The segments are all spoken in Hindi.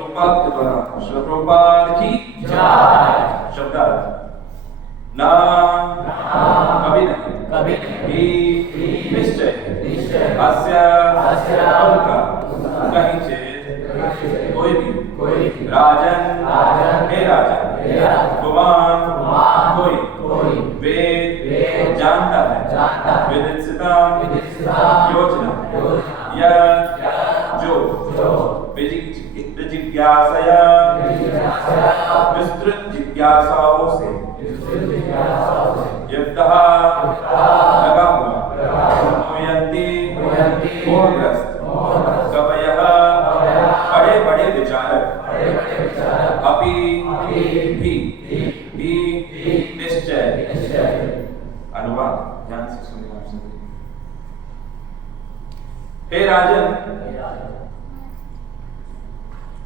प्रभुपाद के द्वारा श्री प्रभुपाद की जय। शब्दार्थ ना कभी नहीं ही निश्चय अस्य उनका कहीं से कोई भी राजन हे राजन गुमान कोई वेद जानता है विदित्सिता योजना यह जो जिज्ञासया विस्तृत जिज्ञासाओं से युक्तः लगा हुआ मुयन्ति मोहग्रस्त कवयः बड़े बड़े विचारक अपि भी निश्चय। अनुवाद ध्यान से सुनिए आप सभी। हे राजन,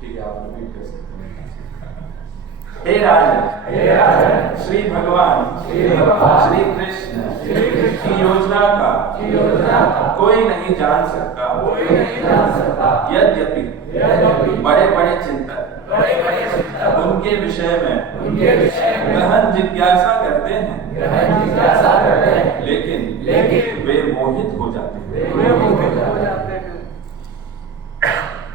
ठीक है आप रिपीट कर सकते हैं। हे राजन, श्री भगवान श्री कृष्ण की योजना का कोई नहीं जान सकता यद्यपि बड़े बड़े चिंतक उनके विषय में गहन जिज्ञासा करते हैं लेकिन वे मोहित हो जाते हैं।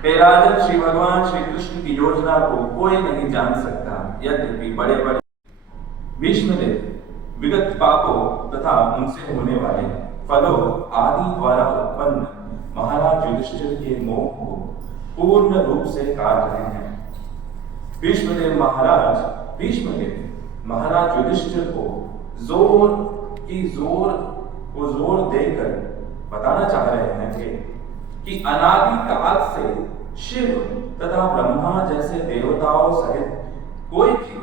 हे राजन, श्री भगवान श्री कृष्ण की योजना को कोई नहीं जान सकता यद्यपि बड़े बड़े भीष्मदेव विगत पापों तथा उनसे होने वाले फलों आदि द्वारा उत्पन्न महाराज युधिष्ठिर के मोह को पूर्ण रूप से काट रहे हैं। भीष्मदेव महाराज युधिष्ठिर को जोर देकर बताना चाह रहे हैं कि अनादि काल से शिव तथा ब्रह्मा जैसे देवताओं सहित कोई भी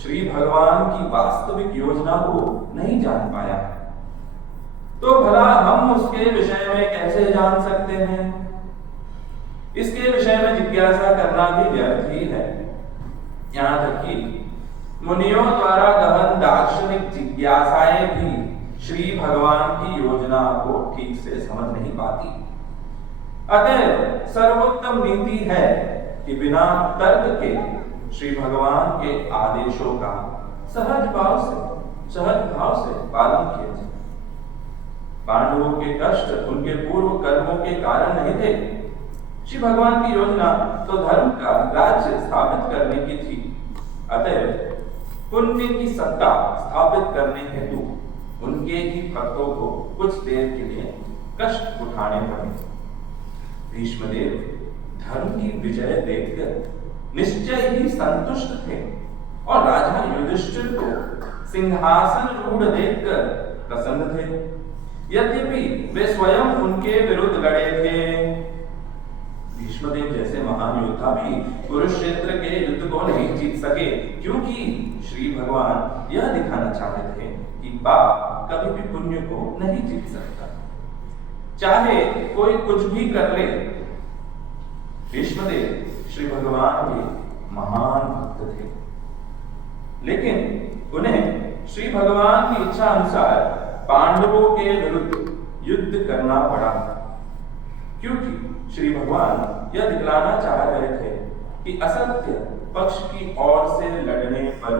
श्री भगवान की वास्तविक योजना को नहीं जान पाया है, तो भला हम उसके विषय में कैसे जान सकते हैं? इसके विषय में जिज्ञासा करना भी व्यर्थ ही है। यहाँ तक कि मुनियों द्वारा गहन दार्शनिक जिज्ञासाएं भी श्री भगवान की योजना को ठीक से समझ नहीं पाती। अतः सर्वोत्तम नीति है कि बिना तर्क के श्री भगवान के आदेशों का सहज भाव से पालन किया जाए। पांडवों के कष्ट उनके पूर्व कर्मों के कारण नहीं थे। श्री भगवान की योजना तो धर्म का राज्य स्थापित करने की थी। अतः पुण्य की सत्ता स्थापित करने हेतु उनके ही भक्तों को कुछ देर के लिए कष्ट उठाने पड़े। भीष्मदेव धर्म की विजय देखकर निश्चय ही संतुष्ट थे और राजा युधिष्ठिर को सिंहासन रूढ़ देखकर प्रसन्न थे। यद्यपि वे स्वयं उनके विरुद्ध लड़े थे। भीष्मदेव जैसे महान योद्धा भी कुरुक्षेत्र के युद्ध को नहीं जीत सके, क्योंकि श्री भगवान यह दिखाना चाहते थे कि पाप कभी भी पुण्य को नहीं जीत सकता, चाहे कोई कुछ भी कर ले। भीष्मदेव श्री भगवान के महान भक्त थे, लेकिन उन्हें श्री भगवान की इच्छा अनुसार पांडवों के विरुद्ध युद्ध करना पड़ा, क्योंकि श्री भगवान यह दिखलाना चाह रहे थे कि असत्य पक्ष की ओर से लड़ने पर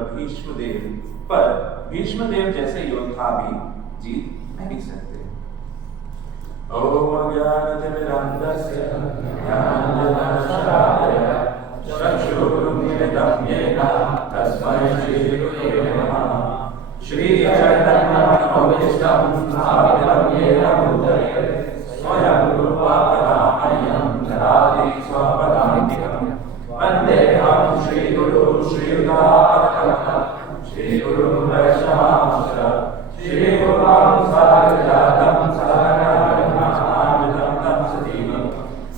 भीष्मदेव जैसे योद्धा भी जीत नहीं सकते। ओम ज्ञानतिमिरान्धस्य ज्ञानाञ्जनशलाकया चक्षुरुन्मिलितं येन तस्मै श्रीगुरवे नमः। श्रीचैतन्यमनोभीष्टं स्थापितं येन भूतले स्वयं रूपा कदा मह्यं ददाति स्वपदान्तिकं। वन्देऽहं श्रीगुरुं श्रीयुतापदकमलं श्रीगुरुं वैष्णवांश्च श्रीगुरुं साग्रजातं सहगणमहामहितं तं सजीवं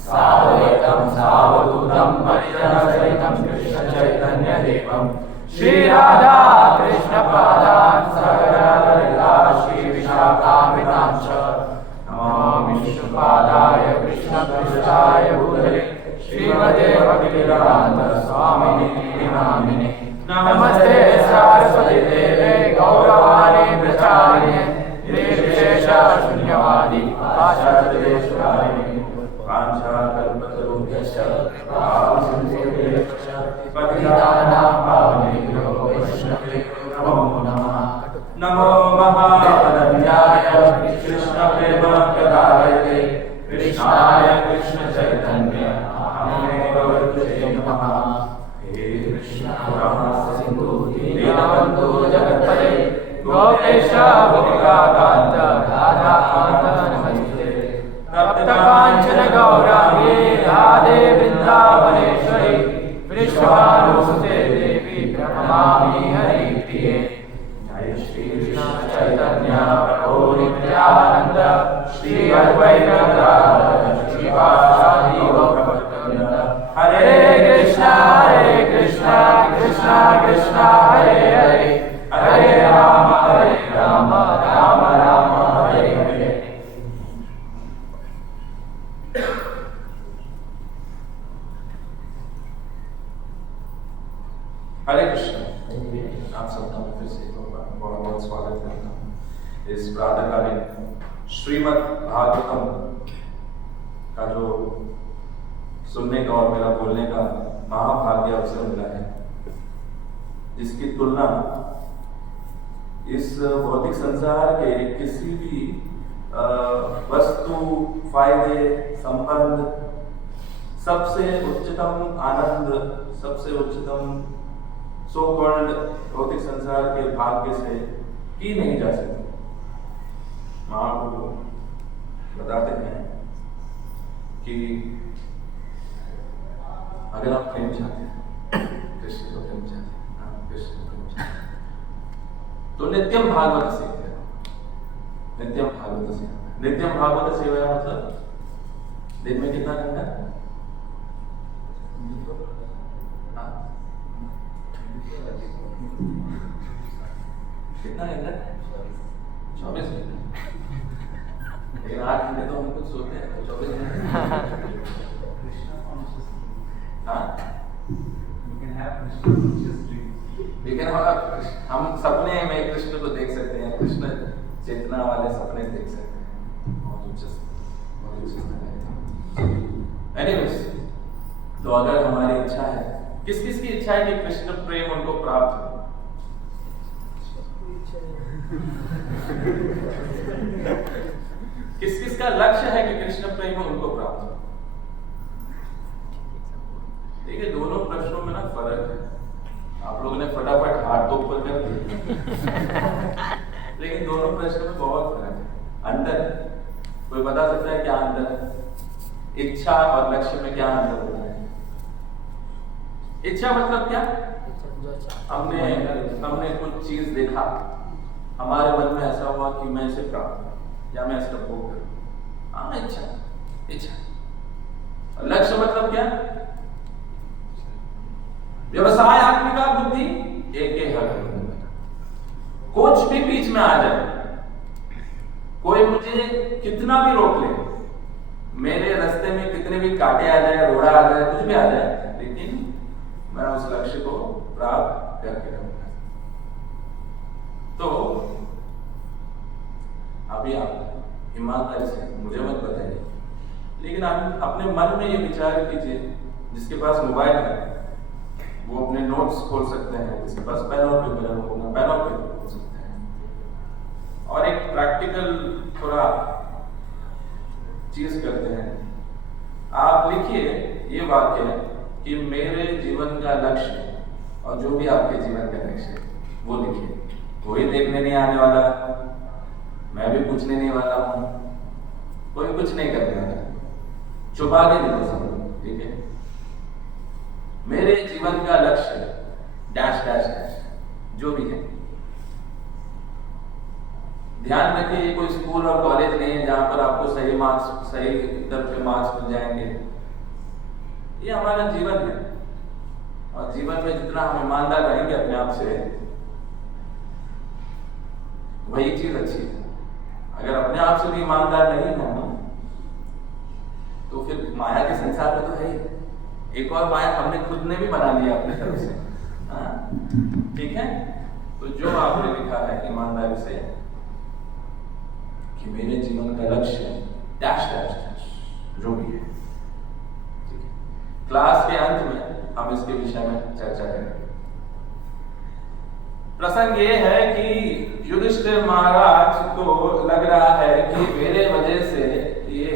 साद्वैतं सावधूतं परिजनसहितं कृष्णचैतन्यदेवं श्रीराधा कृष्णपादान् सहगणललिता श्रीविशाखान्वितांश्च नमामि विष्णुपादाय कृष्णपृष्ठाय भूतले श्रीमते भक्तिवेदान्त स्वामिने नामिने। नमस्ते सरस्वती देवे गौरवाणी प्रचारिणे निर्विशेष शून्यवादी पाश्चात्यदेशकारिणे। वाञ्छाकल्पतरुभ्यश्च कृपा सिन्धुभ्यश्च गुरुभ्यो नमः। हे कृष्ण करुणा सिंधु दीनबंधु जगत्पते गोपेश गोपिकाकांत राधाकांत नमस्ते। तप्तकांचन गौरांगी राधे वृंदावनेश्वरी वृषभानुसुते देवी प्रणमामि हरिप्रिये। जय श्री कृष्ण चैतन्य प्रभु नित्यानंद श्री अद्वैत गदाधर श्रीवासादि गौरभक्तवृंद। हरे कृष्ण कृष्ण कृष्ण हरे हरे हरे राम राम राम हरे हरे। हरे कृष्ण। आप सबका फिर से बहुत बहुत स्वागत करता हूँ इस प्रातःकालीन श्रीमद् भागवतम का जो सुनने का और मेरा बोलने का महाभाग्य अवसर मिला है, जिसकी तुलना इस भौतिक संसार के किसी भी वस्तु, फायदे, संबंध, सबसे उच्चतम आनंद, सबसे उच्चतम सो कॉल्ड भौतिक संसार के भाग्य से की नहीं जा सकती। महाप्रभु बताते हैं कि अगर आप प्रेम चाहते हैं, कृष्ण को प्रेम चाहते हैं, कृष्ण को प्रेम चाहते हैं, तो नित्यम भागवत सेवा। नित्यम भागवत सेवा, नित्यम भागवत सेवा मतलब दिन में कितना घंटा? कितना घंटा? 24 घंटे। लेकिन 8 घंटे तो हम कुछ सोते हैं, तो 24 घंटे। लेकिन हम सपने में कृष्ण को देख सकते हैं, कृष्ण चेतना वाले सपने देख सकते हैं। एनीवेज, तो अगर हमारी इच्छा है, किस किस की इच्छा है कि कृष्ण प्रेम उनको प्राप्त हो? किस किस का लक्ष्य है कि कृष्ण प्रेम उनको प्राप्त हो? देखिए, दोनों प्रश्नों में ना फर्क है। आप लोगों ने फटाफट हाथ तो ऊपर कर दिए, लेकिन दोनों प्रश्नों में बहुत फर्क है। अंतर कोई बता सकता है क्या अंतर है? इच्छा और लक्ष्य में क्या अंतर होता है? इच्छा मतलब क्या? हमने कुछ चीज देखा, हमारे मन में ऐसा हुआ कि मैं इसे प्राप्त करूं या मैं इसका भोग करूं। हाँ, इच्छा। लक्ष्य मतलब क्या? व्यवसाय आत्मिका बुद्धि एक हर कुछ भी बीच में आ जाए, कोई मुझे कितना भी रोक ले, मेरे रास्ते में कितने भी कांटे आ जाए, रोड़ा आ जाए, कुछ भी आ जाए, लेकिन मैं उस लक्ष्य को प्राप्त करके रहूंगा। तो अभी आप ईमानदारी से मुझे मत बताइए, लेकिन आप अपने मन में ये विचार कीजिए, जिसके पास मोबाइल है वो अपने नोट्स खोल सकते हैं, जिसके पास पेन और पेपर है वो अपना पेन और पेपर खोल सकते हैं, और एक प्रैक्टिकल थोड़ा चीज करते हैं। आप लिखिए ये वाक्य कि मेरे जीवन का लक्ष्य, और जो भी आपके जीवन का लक्ष्य है वो लिखिए। कोई देखने नहीं आने वाला, मैं भी पूछने नहीं वाला हूं, कोई कुछ नहीं करने वाला, छुपा के लिखो सब, ठीक है? मेरे जीवन का लक्ष्य डैश डैश डैश, जो भी है। ध्यान रखिए, ये कोई स्कूल और कॉलेज नहीं है जहां पर आपको सही मार्क्स, सही उत्तर पे मार्क्स मिल जाएंगे। ये हमारा जीवन है, और जीवन में जितना हम ईमानदार रहेंगे अपने आप से, वही चीज अच्छी है। अगर अपने आप से भी ईमानदार नहीं है तो फिर माया के संसार में तो है ही। एक और माया हमने खुद ने भी बना लिया अपनी तरफ से। ठीक है? तो जो आपने लिखा है ईमानदारी से कि मेरे जीवन का लक्ष्य डैश डैश डैश, जो भी है, ठीक है? क्लास के अंत में हम इसके विषय में चर्चा करेंगे। प्रसंग ये है कि युधिष्ठिर महाराज को लग रहा है कि मेरे वजह से ये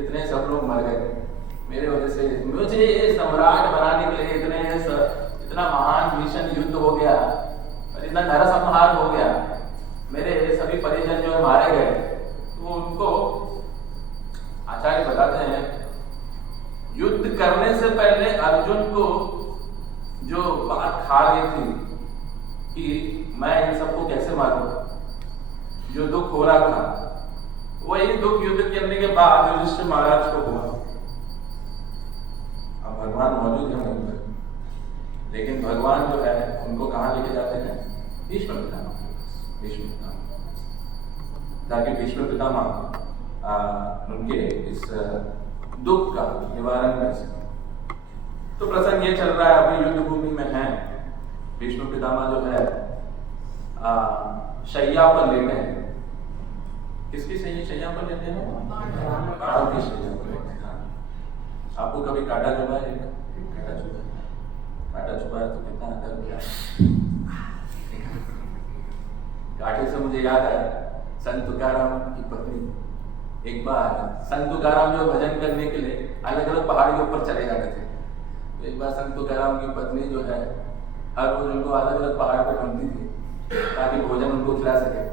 इतने सब लोग मर गए, मेरे वजह से मुझे सम्राट बनाने के लिए इतना महान भीषण युद्ध हो गया और इतना नरसंहार हो गया, मेरे सभी परिजन जो है मारे गए। तो उनको आचार्य बताते हैं युद्ध करने से पहले अर्जुन को जो बात खा रही थी कि मैं इन सबको कैसे मारूं, जो दुख हो रहा था, वही दुख युद्ध करने के बाद युधिष्ठिर महाराज को हुआ। अब भगवान मौजूद है वहीं पर, लेकिन भगवान जो है उनको कहाँ लेके जाते हैं? भीष्म पितामह के पास। भीष्म पितामह, ताकि भीष्म पितामह उनके इस दुख का निवारण कर सके। तो प्रसंग ये चल रहा है, अभी युद्ध भूमि में है। भीष्म पितामह जो है शैया पर लेटे हैं। किसकी शैया पर लेटे हैं? गाढ़व की शैया पर लेटे हैं। आपको कभी कांटा चुभा है? कांटा चुभा है तो कितना दर्द होता है। कांटे से मुझे याद आया संत तुकाराम की पत्नी। एक बार संत तुकाराम जो भजन करने के लिए अलग अलग पहाड़ के ऊपर चले जाते थे। तो एक बार संत तुकाराम की पत्नी जो है हर रोज उनको अलग अलग पहाड़ पर ढूंढती थी ताकि भोजन उनको खिला सके।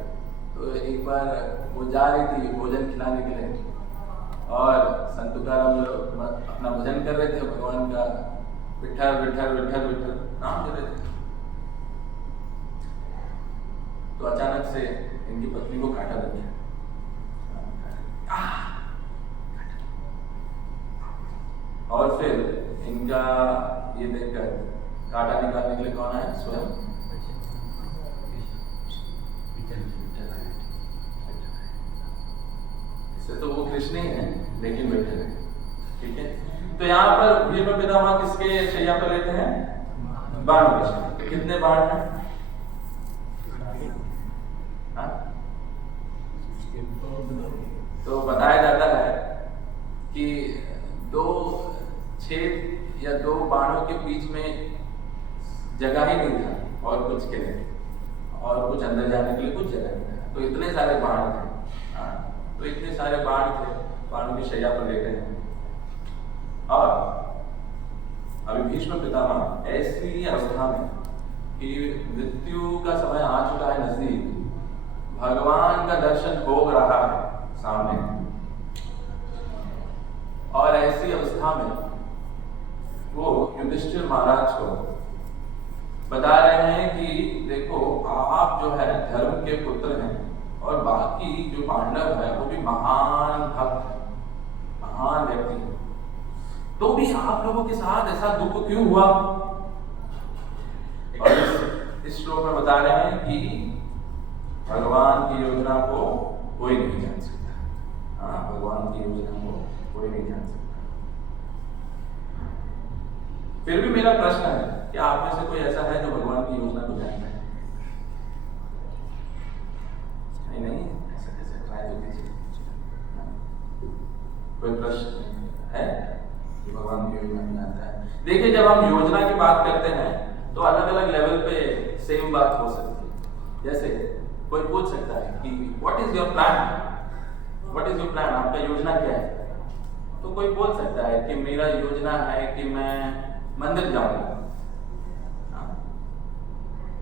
तो एक बार वो जा रही थी भोजन खिलाने के लिए और संत तुकाराम जो अपना भजन कर रहे थे, भगवान का विठल विठल विठल विठल नाम ले रहे थे। तो अचानक से इनकी पत्नी को कांटा लग गया। और फिर इनका ये देखकर कांटा निकालने के लिए कौन आया? स्वयं इससे तो वो कृष्ण ही है, लेकिन विठल है। ठीक है, तो यहाँ पर भीष्म पितामह किसके शैया पर लेते हैं? बाणों के शैया। कितने बाण हैं? तो बताया जाता है कि 2 छेद या 2 बाणों के बीच में जगह ही नहीं था और कुछ के लिए, और कुछ अंदर जाने के लिए कुछ जगह नहीं था। तो इतने सारे बाण थे। तो इतने सारे बाण थे, बाणों की शैया पर लेटे हैं। और अभी भीष्म पितामह ऐसी अवस्था में कि मृत्यु का समय आ चुका है नजदीक, भगवान का दर्शन हो रहा है सामने, और ऐसी अवस्था में वो युधिष्ठिर महाराज को बता रहे हैं कि देखो आप जो है धर्म के पुत्र हैं और बाकी जो पांडव है वो भी महान भक्त, महान व्यक्ति है, तो भी आप लोगों के साथ ऐसा दुख क्यों हुआ? और इस श्लोक में बता रहे हैं कि भगवान की योजना को कोई नहीं जान सकता। भगवान की योजना को कोई नहीं जान सकता। फिर भी मेरा प्रश्न है, क्या आप में से कोई ऐसा है जो भगवान की योजना को जानता है? नहीं, ऐसा कैसे? ट्राई तो कीजिए। कोई प्रश्न है कि भगवान की योजना को जानता है? देखिए, जब हम योजना की बात करते हैं तो अलग अलग लेवल पे सेम बात हो सकती है। जैसे कोई पूछ सकता है कि what is your plan? What is your plan? आपका योजना क्या है? तो कोई बोल सकता है कि मेरा योजना है कि मैं मंदिर जाऊंगा।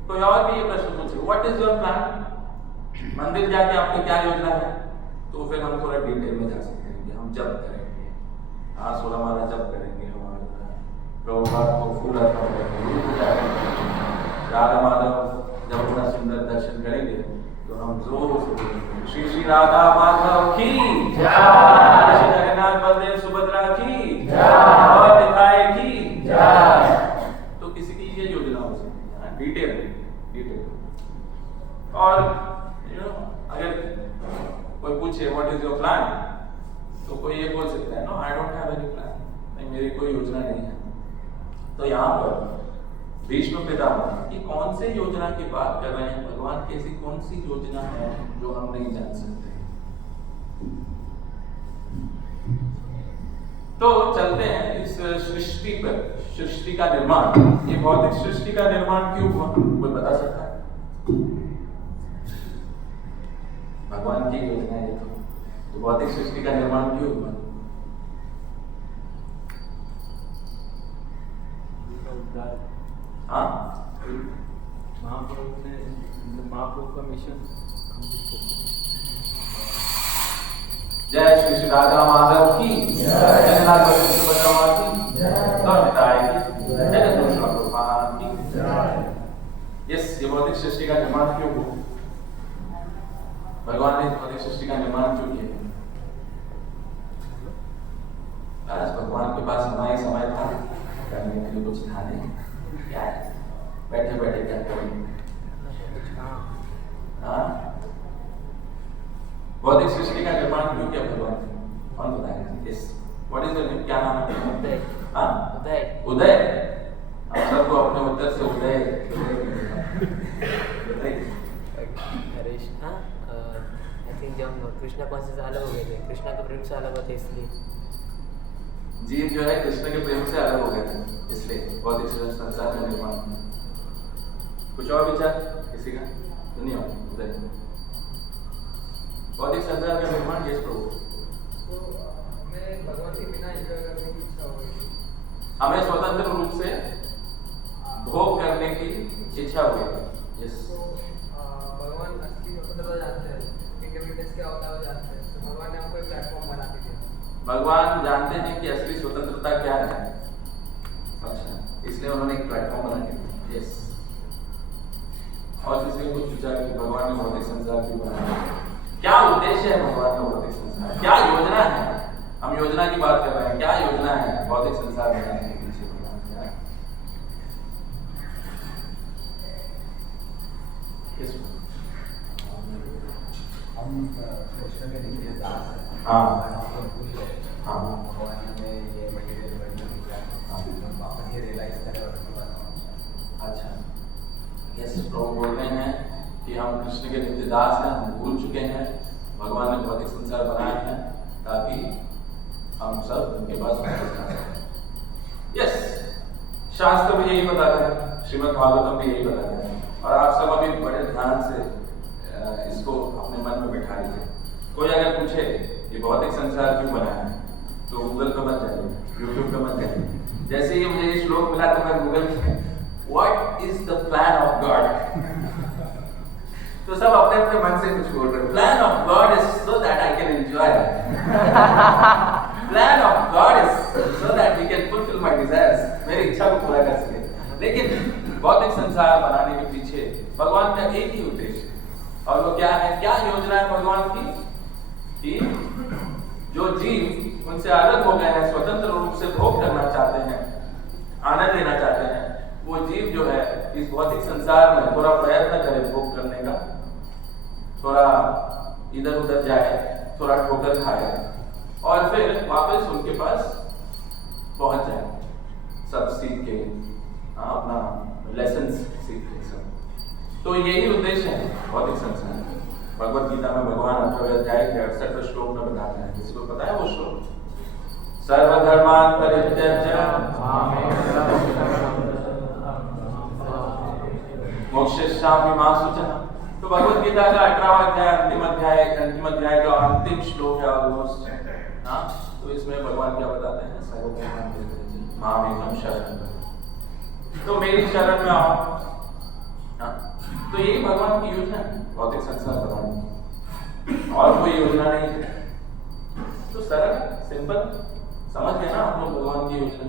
कोई और भी ये प्रश्न पूछे, व्हाट इज योर प्लान? मंदिर जाके आपकी क्या योजना है? तो फिर हम थोड़ा डिटेल में जा सकते हैं कि हम जब करेंगे, 16 माला जब करेंगे, हमारे प्रभुपाद को फूल अर्पण करेंगे, राधा माधव जब अपना सुंदर दर्शन करेंगे तो हम जोर से बोलेंगे श्री श्री राधा माधव की जय, श्री जगन्नाथ बलदेव सुभद्रा की जय, और दिखाए की जय। तो किसी की ये योजना हो सकती है, डिटेल। और अगर कोई पूछे व्हाट इज योर प्लान, तो कोई ये बोल सकता है no I don't have any plan, नहीं मेरी कोई योजना नहीं है। तो यहाँ पर भीष्म पितामह की कौन से योजना की बात कर रहे हैं? भगवान की ऐसी कौन सी योजना है जो हम नहीं जान सकते? तो चलते हैं इस सृष्टि पर, सृष्टि का निर्माण। ये भौतिक सृष्टि का निर्माण क्यों हुआ, कोई बता सकता है? भगवान की योजना है तो भौतिक सृष्टि का निर्माण क्यों हुआ? हाँ महाप्रभु का मिशन जय श्री श्री राधा माधव की जगन्नाथ बलदेव सुभद्रा की और निताय की जगत गुरु श्री प्रभुपाद की। यस, ये भौतिक सृष्टि का निर्माण क्यों हुआ? भगवान ने भौतिक सृष्टि का निर्माण क्यों किया? आज भगवान के पास समय था करने के लिए कुछ था नहीं, क्या है बैठे बैठे क्या करेंगे? हाँ, भौतिक सृष्टि का निर्माण क्यों किया भगवान ने? कौन बताएगा? Yes, what is your name? क्या नाम है? उदय। हाँ, उदय। उदय। हम सबको अपने उत्तर से उदय हरीश, हाँ, आई थिंक जब कृष्णा कॉन्शियस अलग हो गए थे, कृष्णा के प्रेम से अलग होते इसलिए जीव जो है कृष्ण के प्रेम से अलग हो गए थे, इसलिए भौतिक संसार का निर्माण। कुछ और विचार किसी का? धन्यवाद उदय। भौतिक संसार का निर्माण किस प्रभु? हमें भगवान के बिना एंजॉय करने की इच्छा हो गई। हमें स्वतंत्र रूप से भोग करने की इच्छा हुई। यस, तो भगवान असली स्वतंत्रता जानते हैं, इंडिपेंडेंस क्या होता है वो जानते हैं, तो भगवान ने हमको एक प्लेटफॉर्म बना के दिया। भगवान जानते हैं कि असली स्वतंत्रता क्या है। अच्छा, इसलिए उन्होंने एक प्लेटफॉर्म बना दिया। यस, और किसी को कुछ विचार कि भगवान ने भौतिक संसार क्यों बनाया? क्या उद्देश्य है भगवान का भौतिक संसार? क्या योजना है? हम योजना की बात कर रहे हैं, क्या योजना है भौतिक संसार बनाने के पीछे भगवान क्या है? हम कृष्ण के नीचे दास हैं। हाँ। आपको भूल गए। हाँ। भगवान ने ये मटेरियल वर्ल्ड में दिया। हम वापस ये रियलाइज करें और उसके बाद अच्छा, यस, प्रभु बोल रहे हैं कि हम कृष्ण के नित्य दास हैं, हम भूल चुके हैं, भगवान ने भौतिक संसार बनाए हैं ताकि हम सब उनके पास वापस आ सकें। यस, शास्त्र भी यही बताते हैं, श्रीमद् भागवतम भी यही बताते हैं, और आप सब अभी बड़े ध्यान से इसको अपने मन में बिठा लीजिए। कोई अगर पूछे कि भौतिक संसार क्यों बना है, तो गूगल पे मत जाइए, यूट्यूब पे मत जाइए। जैसे ही मुझे ये श्लोक मिला तो मैं गूगल पे what is the plan of God, तो सब अपने अपने मन से कुछ बोल रहे हैं। Plan of God is so that I can enjoy, plan of God is so that we can fulfil my desires, मेरी इच्छा को पूरा कर सके। लेकिन भौतिक संसार बनाने के पीछे भगवान का एक ही उद्देश्य, और वो क्या है? क्या योजना है भगवान की? कि जो जीव उनसे अलग हो गए हैं, स्वतंत्र रूप से भोग करना चाहते हैं, आनंद लेना चाहते हैं, वो जीव जो है इस भौतिक संसार में थोड़ा प्रयत्न करे भोग करने का, थोड़ा इधर उधर जाए, थोड़ा ठोकर खाए, और फिर वापस उनके पास पहुंच जाए, सब सीख के, अपना लेसन सीख के सब। तो यही उद्देश्य है भौतिक संसार। भगवत गीता में भगवान 18वें अध्याय के 68वें श्लोक में बताते हैं, किसी को पता है वो श्लोक? सर्वधर्मान् परित्यज्य मोक्षयिष्यामि मा शुचः। तो भगवत गीता का 18वां अध्याय अंतिम अध्याय का अंतिम श्लोक है ऑलमोस्ट। हाँ, तो इसमें भगवान क्या बताते हैं? सर्वधर्मान् परित्यज्य मामेकं शरणं व्रज, तो मेरी शरण में आओ। हाँ, तो यही भगवान की योजना है भौतिक संसार बनाने की, और कोई योजना नहीं है। तो सरल सिंपल समझ गए ना आप लोग भगवान की योजना?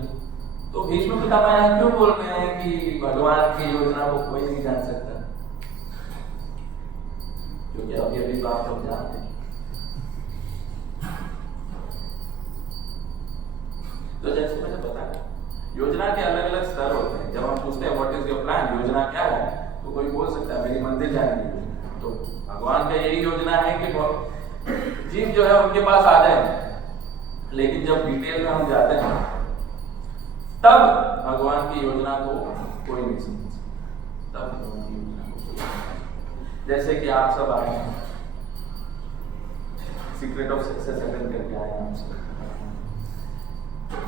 तो भीष्म पितामह यहाँ क्यों बोल रहे हैं कि भगवान की योजना को कोई नहीं जान सकता? क्योंकि अभी अभी तो आप लोग जानते हैं। तो जैसे मैंने बताया, योजना के अलग अलग स्तर होते हैं। जब हम पूछते हैं व्हाट इज योर प्लान, योजना क्या है, तो कोई बोल सकता है मेरी मंदिर जाने की योजना। तो भगवान का यही योजना है कि जीव जो है उनके पास आ जाए, लेकिन जब डिटेल में हम जाते हैं तब भगवान की योजना को कोई नहीं समझ सकता। तब भगवान की योजना को कोई नहीं समझ। जैसे कि आप सब आए हैं, सीक्रेट ऑफ सक्सेस अटेंड करके आए हैं आप सब,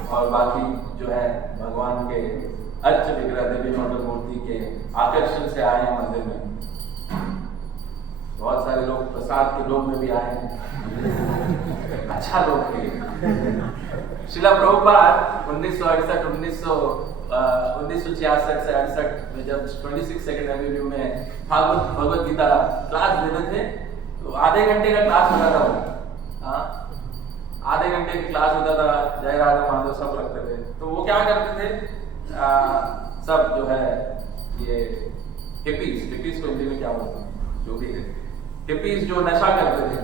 और बाकी जो है भगवान के अर्च विग्रह देवी मंगल मूर्ति के आकर्षण से आए हैं मंदिर में। बहुत सारे लोग प्रसाद के लोभ में भी आए हैं, अच्छा लोग थे, शिला प्रभुपाद 1968 1966 से 68 में जब 26 सेकंड एवेन्यू में भगवत गीता क्लास देते थे तो आधे घंटे का क्लास होता था वो। हाँ, आधे घंटे की क्लास होता था, जय राधा माधव सब रखते थे। तो वो क्या करते थे, सब जो है ये हिपीज को हिंदी में क्या बोलते हैं, जो भी है हिपीज जो नशा करते थे,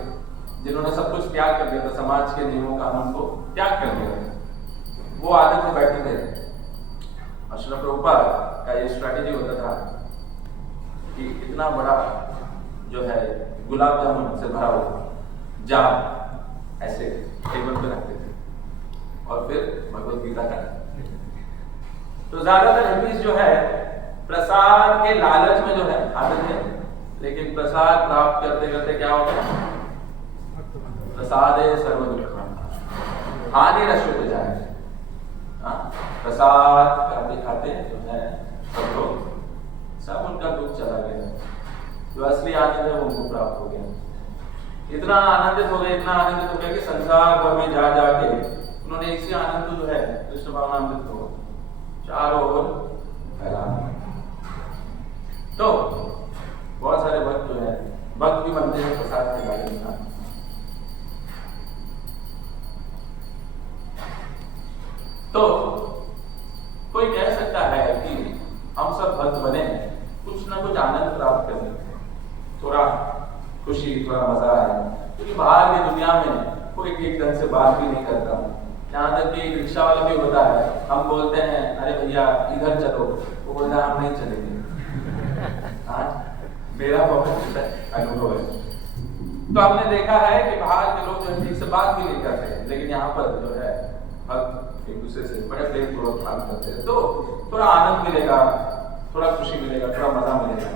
जिन्होंने सब कुछ त्याग कर दिया था, समाज के नियमों कानून को त्याग कर दिया था, वो आदत में बैठे थे। और श्रील प्रभुपाद का ये स्ट्रैटेजी होता था कि इतना बड़ा जो है गुलाब जामुन से भरा हुआ जाम ऐसे टेबल पे रखते थे और फिर भगवत गीता का। तो ज्यादातर हिपीज जो है प्रसाद के लालच में जो है आते थे, लेकिन प्रसाद प्राप्त करते करते क्या होता है, प्रसादे सर्व दुख हानि नश्यते जाए। प्रसाद खाते खाते जो है सब लोग, सब उनका दुख चला गया, जो असली आनंद है वो उनको प्राप्त हो गया। इतना आनंदित हो गए, इतना आनंदित हो गया कि संसार भर में जा जाके उन्होंने इसी आनंद को जो है कृष्ण भावनामृत को चारों ओर फैलाया। तो बहुत सारे भक्त जो है भक्त भी बनते हैं प्रसाद के बारे में। तो कोई कह सकता है कि हम सब भक्त बने कुछ ना कुछ आनंद प्राप्त करने, थोड़ा खुशी, थोड़ा मजा आए, क्योंकि बाहर की दुनिया में कोई ठीक ढंग से बात भी नहीं करता। यहाँ तक कि रिक्शा वाला भी होता है, हम बोलते हैं अरे भैया इधर चलो, वो बोलता है हम नहीं चलेंगे। मेरा बहुत अनुभव है। तो हमने देखा है कि बाहर के लोग जो ठीक से बात भी नहीं करते, लेकिन यहाँ पर जो है भक्त एक दूसरे से बड़े प्रेम पूर्वक बात करते हैं, तो थोड़ा आनंद मिलेगा, थोड़ा खुशी मिलेगा, थोड़ा मजा मिलेगा।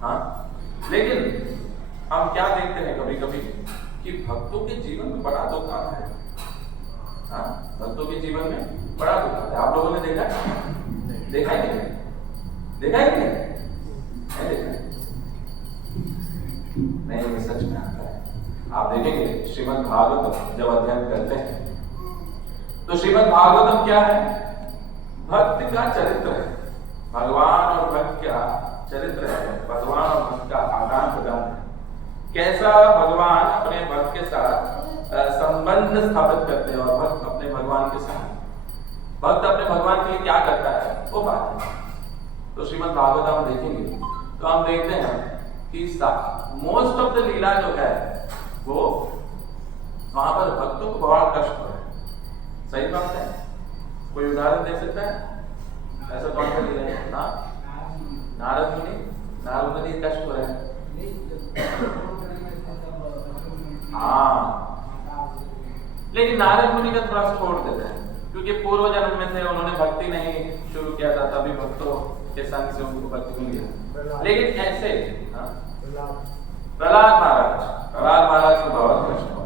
हाँ, लेकिन हम क्या देखते हैं कभी कभी कि भक्तों के जीवन में बड़ा दुख आता है। हाँ, भक्तों के जीवन में बड़ा दुख आता है। आप लोगों ने देखा देखा ही नहीं, देखा ही नहीं, नहीं देखा नहीं, ये सच में आता है। आप देखेंगे श्रीमद् भागवतम जब अध्ययन करते हैं तो श्रीमद् भागवतम क्या है, भक्त का चरित्र है, भगवान और भक्त का चरित्र है, भगवान और भक्त का आदान प्रदान है। कैसा भगवान अपने भक्त के साथ संबंध स्थापित करते हैं और भक्त अपने भगवान के साथ, भक्त अपने भगवान के लिए क्या करता है, वो बात है। तो श्रीमद् भागवत हम देखेंगे तो हम देखते हैं कि मोस्ट ऑफ द लीला जो है वो वहां पर भक्तों को बहुत कष्ट हो रहा है। सही बात है, कोई उदाहरण दे सकता है ऐसा कौन सा लीला है? नारद मुनि कष्ट हो रहा है। हाँ, लेकिन नारद मुनि का थोड़ा छोड़ देते हैं, क्योंकि पूर्व जन्म में से उन्होंने भक्ति नहीं शुरू किया था, तभी भक्तों के संग से उनको भक्ति मिल गया। लेकिन ऐसे प्रहलाद महाराज को बहुत कष्ट हुआ।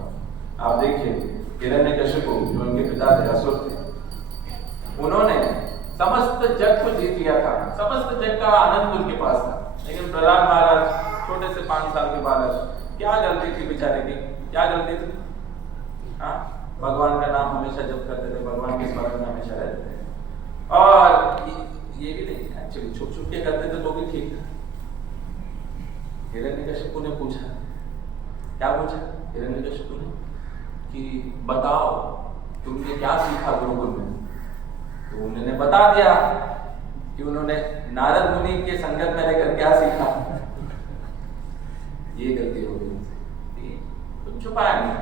आप देखिए हिरण्यकशिपु जो उनके पिता थे, असुर थे, उन्होंने समस्त जग को जीत लिया था, समस्त जग का आनंद उनके पास था, लेकिन प्रहलाद महाराज छोटे से 5 साल के बालक, क्या गलती थी बेचारे की, क्या गलती थी? हाँ, भगवान का नाम हमेशा जप करते थे, भगवान के स्मरण में हमेशा रहते थे, और ये भी नहीं, एक्चुअली छुप छुप के करते थे तो भी ठीक था। हिरण्यकशिपु ने पूछा, क्या पूछा हिरण्यकशिपु ने कि बताओ तुमने क्या सीखा गुरुकुल में? तो उन्होंने बता दिया कि उन्होंने नारद मुनि के संगत में रहकर क्या सीखा। ये गलती हो गई उनसे, तुम छुपाया नहीं।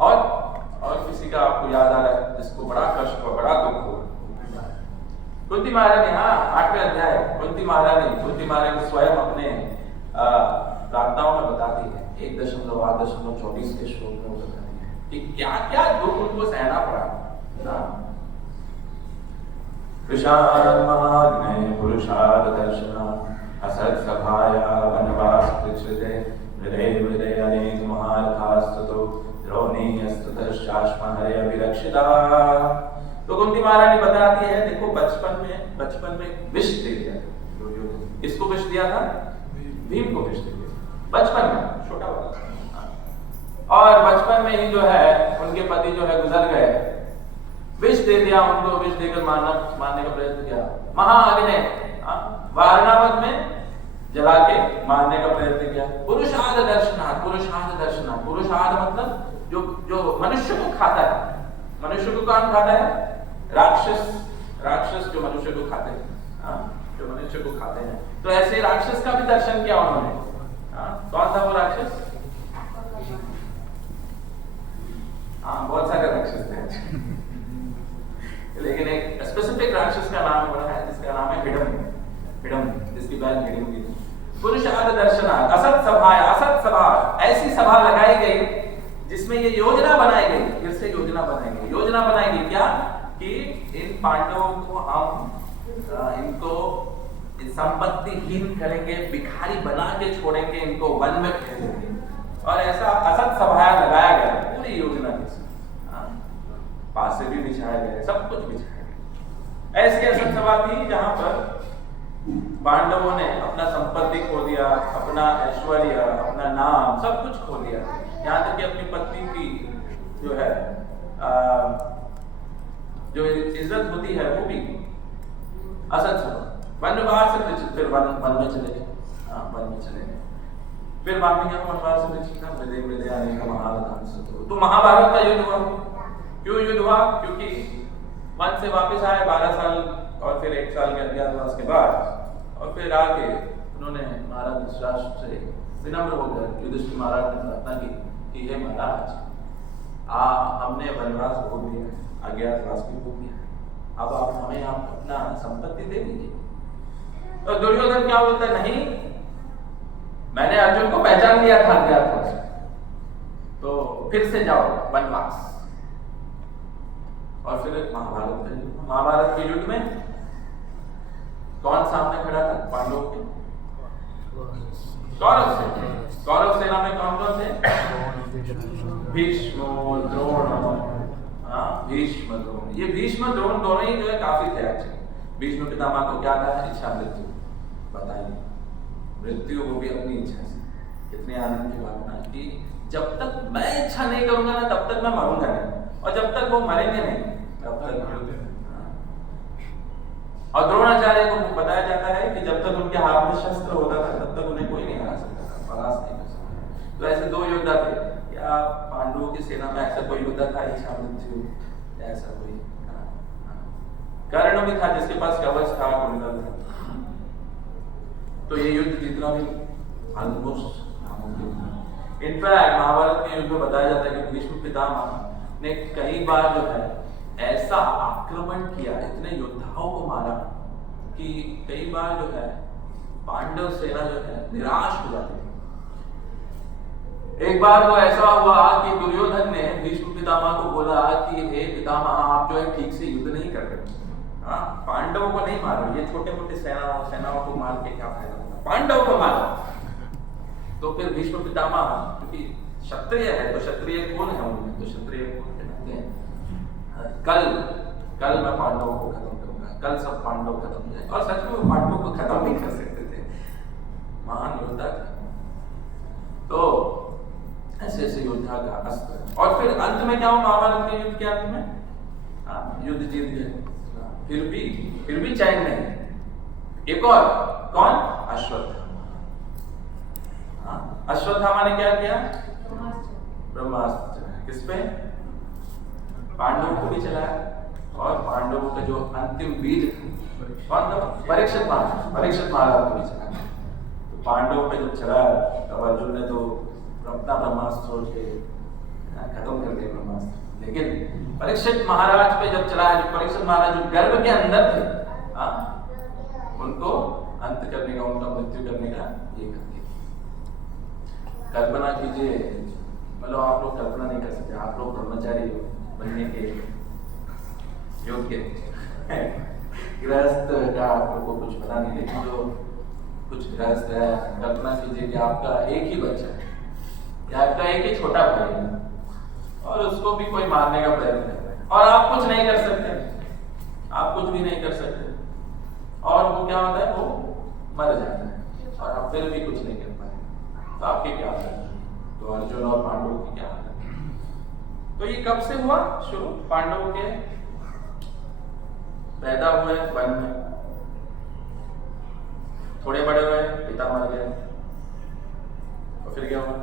और किसी का आपको याद आ रहा है जिसको बड़ा कष्ट हुआ, बड़ा दुख हुआ? कुंती महारानी। हाँ, 8वें अध्याय कुंती महारानी स्वयं अपने प्रार्थनाओं में बताती है, 1.8.24 के श्लोक में वो बताती है कि क्या क्या दुख उनको सहना पड़ा। कृशाग्ने पुरुषाद दर्शना असत सभाया वनवास कृच्छ्रिते हृदय हृदय अनेक महारथास्ततो द्रोणीयस्ततश्चाश्म हरे अभिरक्षिता। तो कुंती महारानी बताती है, देखो बचपन में विष दे दिया, किसको विष दिया था? भीम को विष दे दिया, बचपन में छोटा वाला। और बचपन में ही जो है उनके पति जो है गुजर गए, विष दे दिया उनको, विष देकर मारने का प्रयत्न किया, महाअग्नि वारणावत में जला के मारने का प्रयत्न किया। पुरुषार्थ दर्शनार्थ, पुरुषार्थ दर्शनार्थ, पुरुषार्थ मतलब जो मनुष्य को खाता है, मनुष्य को कौन खाता है? राक्षस जो मनुष्य को खाते हैं, जो मनुष्य को खाते हैं। तो ऐसे राक्षस का भी दर्शन किया उन्होंने। कौन था वो राक्षस? बहुत सारे राक्षस थे लेकिन एक स्पेसिफिक राक्षस का नाम है जिसका नाम है हिडम, जिसकी बहन हिडम की थी। पुरुषार्थ दर्शनार्थ असत सभा, ऐसी सभा लगाई गई जिसमें ये योजना बनाई गई, फिर से योजना बनाई गई क्या कि इन पांडवों को हम इनको संपत्तिहीन करेंगे, भिखारी बना के छोड़ेंगे, इनको वन में भेजेंगे। और ऐसा असत सभा लगाया गया पूरी योजना के साथ। पासे भी बिछाए गए, सब कुछ बिछाया गया। ऐसी असत सभा थी जहां पर पांडवों ने अपना संपत्ति खो दिया, अपना ऐश्वर्य, अपना नाम, सब कुछ खो दिया, यहाँ तक कि अपनी पत्नी की जो है जो इज्जत होती है वो भी। असत सभा वनवास से फिर वन में चले गए, वन में चले गए। फिर बाद में क्या वनवास से मिले आने का महाभारत। तो महाभारत का युद्ध हुआ। क्यों युद्ध हुआ? क्योंकि वन से वापस आए 12 साल और फिर 1 साल के अज्ञातवास के बाद, और फिर आके उन्होंने महाराज धृतराष्ट्र से विनम्र होकर युधिष्ठिर महाराज ने प्रार्थना की कि हे महाराज, हमने वनवास भोग दिया, अज्ञातवास भी भोग दिया, अब आप हमें अपना संपत्ति दे दीजिए। तो दुर्योधन क्या बोलता है? नहीं, मैंने अर्जुन को पहचान लिया था अज्ञातवास, तो फिर से जाओ वनवास। और फिर महाभारत के युद्ध में कौन सामने खड़ा था पांडवों के? कौरव सेना में कौन कौन थे? भीष्म, द्रोण, भीष्म, द्रोण। ये भीष्म द्रोण दोनों ही जो है काफी थे अच्छे। भीष्म पितामह को क्या था? इच्छा मृत्यु। बताइए, मृत्यु वो भी अपनी इच्छा से। कितने आनंद की बात ना कि जब तक मैं इच्छा नहीं करूंगा ना तब तक मैं मरूंगा नहीं, और जब तक वो मरेंगे नहीं तब तक। और द्रोणाचार्य को बताया जाता है कि जब तक उनके हाथ में शस्त्र होता था तब तक उन्हें कोई नहीं हरा सकता था, परास्त नहीं कर सकता। तो ऐसे 2 योद्धा थे। क्या पांडवों की सेना में ऐसा कोई योद्धा था इच्छा मृत्यु? ऐसा कोई कर्ण भी था जिसके पास कवच था, कुंडल था। तो ये युद्ध जितना भी ऑलमोस्ट इनफैक्ट महाभारत के युद्ध में बताया जाता है कि भीष्म पितामह ने कई बार जो है ऐसा आक्रमण किया, इतने योद्धाओं को मारा कि कई बार जो है पांडव सेना जो है निराश हो जाती थी। एक बार तो ऐसा हुआ कि दुर्योधन ने भीष्म पितामह को बोला कि हे पितामह, आप जो है ठीक से युद्ध नहीं कर रहे, पांडवों को नहीं मारो, ये छोटे मोटे सेनाओं को मार के क्या फायदा होगा, पांडवों को मारो। तो फिर भीष्म पितामह क्योंकि क्षत्रिय है, तो क्षत्रिय कौन है उनमें? तो क्षत्रिय कहते हैं कल मैं पांडवों को खत्म करूंगा, कल सब पांडव खत्म हो जाए। और सच में वो पांडवों को खत्म नहीं कर सकते थे, महान योद्धा थे। तो ऐसे ऐसे योद्धा का अस्त्र। और फिर अंत में क्या हुआ? महाभारत के युद्ध के अंत में युद्ध जीत गए, फिर भी चैन नहीं। एक और कौन? अश्वत्थामा। अश्वत्थामा ने क्या किया? ब्रह्मास्त्र। किस पे? पांडवों को भी चलाया, और पांडवों का जो अंतिम बीज कौन था? परीक्षित महाराज को भी चलाया। तो पांडवों पे जब चलाया तब अर्जुन ने तो अपना ब्रह्मास्त्र के खत्म कर दिया ब्रह्मास्त्र। लेकिन परीक्षित महाराज पे जब चलाया, जो परीक्षित महाराज जो गर्भ के अंदर थे, उनको अंत करने का, उनका मृत्यु करने का ये कर दिया। कल्पना कीजिए, मतलब आप लोग कल्पना नहीं कर सकते, आप लोग ब्रह्मचारी बनने के योग्य गृहस्थ का आप लोग को कुछ पता नहीं, लेकिन जो कुछ गृहस्थ है, कल्पना कीजिए कि आपका एक ही बच्चा है या आपका एक ही छोटा भाई है, और उसको भी कोई मारने का प्रयत्न कर रहा है, और आप कुछ नहीं कर सकते, आप कुछ भी नहीं कर सकते, और वो क्या होता है? वो मर जाता है, और आप फिर भी कुछ नहीं कर पाए। तो आपके क्या हालत? तो अर्जुन और पांडवों की क्या हालत? तो ये कब से हुआ शुरू? पांडवों के पैदा हुए वन में, थोड़े बड़े हुए, पिता मर गए, और फिर क्या हुआ?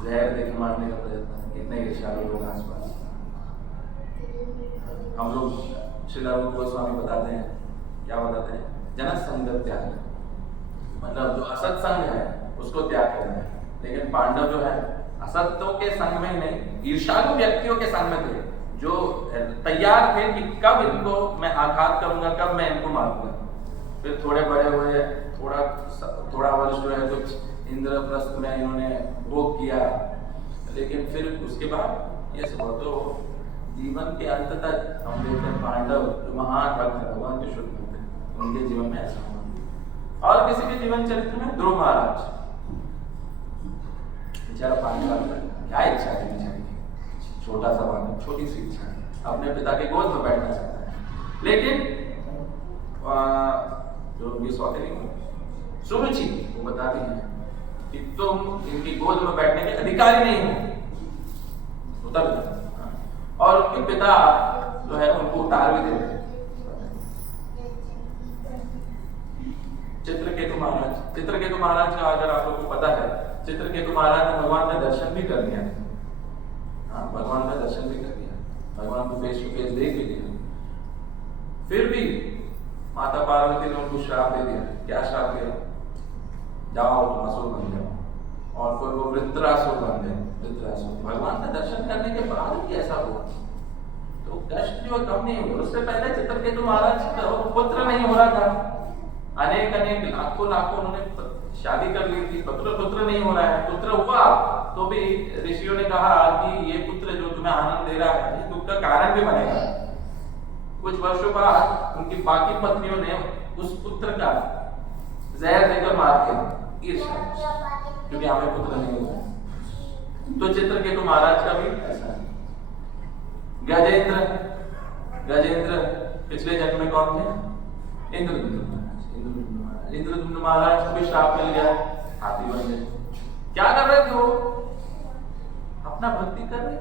जहर देके मारने का प्रयत्न। कितने ईर्ष्यालु लोग आसपास। हम लोग श्री रूप गोस्वामी बताते हैं, क्या बताते हैं? जनक संग त्याग, मतलब जो असत्संग है उसको त्याग करना है। लेकिन पांडव जो है असत्यों के संग में ही नहीं, ईर्ष्यालु व्यक्तियों के संग में थे, जो तैयार थे कि कब इनको मैं आघात करूंगा, कब मैं इनको मारूंगा। फिर थोड़े बड़े हुए, थोड़ा वर्ष जो है कुछ इंद्रप्रस्थ में इन्होंने भोग किया, लेकिन फिर उसके बाद ये सब तो जीवन के अंत तक हम देखते हैं पांडव जो महान भक्त है, भगवान के शुद्ध भक्त है, उनके जीवन में ऐसा हुआ। और किसी के जीवन चरित्र में ध्रुव महाराज, बेचारा 5 साल का, क्या इच्छा थी बेचारे की, छोटा सा बालक, छोटी सी इच्छा, अपने पिता के गोद में बैठना चाहता है। लेकिन जो उनकी सौतेली सुरुचि वो बताती हैं कि तुम इनकी गोद में बैठने के अधिकारी नहीं हो, उतर जाओ। और उनके पिता जो है उनको उतार भी देते हैं। चित्रकेतु महाराज का अगर आप लोगों को पता है, चित्रकेतु महाराज ने भगवान का दर्शन भी कर लिया। हाँ, भगवान का दर्शन भी कर लिया, भगवान को फेस टू फेस देख भी लिया। फिर भी माता पार्वती ने उनको श्राप दे दिया। क्या श्राप दिया? जाओ तुम असुर बन जाओ। और फिर वो वृत्रासुर बन गए। वृत्रासुर भगवान का दर्शन करने के बाद भी ऐसा हुआ, तो कष्ट जो कम नहीं हुआ। उससे पहले चित्रकेतु महाराज का पुत्र नहीं हो रहा था, अनेक लाखों उन्होंने शादी कर ली थी, पुत्र नहीं हो रहा है। पुत्र हुआ तो भी ऋषियों ने कहा कि ये पुत्र जो तुम्हें आनंद दे रहा है ये दुख का कारण भी बनेगा। कुछ वर्षों बाद उनकी बाकी पत्नियों ने उस पुत्र का जहर देकर मार दिया, ईर्ष्या, क्योंकि हमें पुत्र नहीं हुआ। तो चित्रकेतु महाराज का भी ऐसा है। गजेंद्र पिछले जन्म में कौन थे? इंद्रदुम्न महाराज को भी श्राप मिल गया, हाथी बन गए। क्या कर रहे थे वो? अपना भक्ति कर रहे,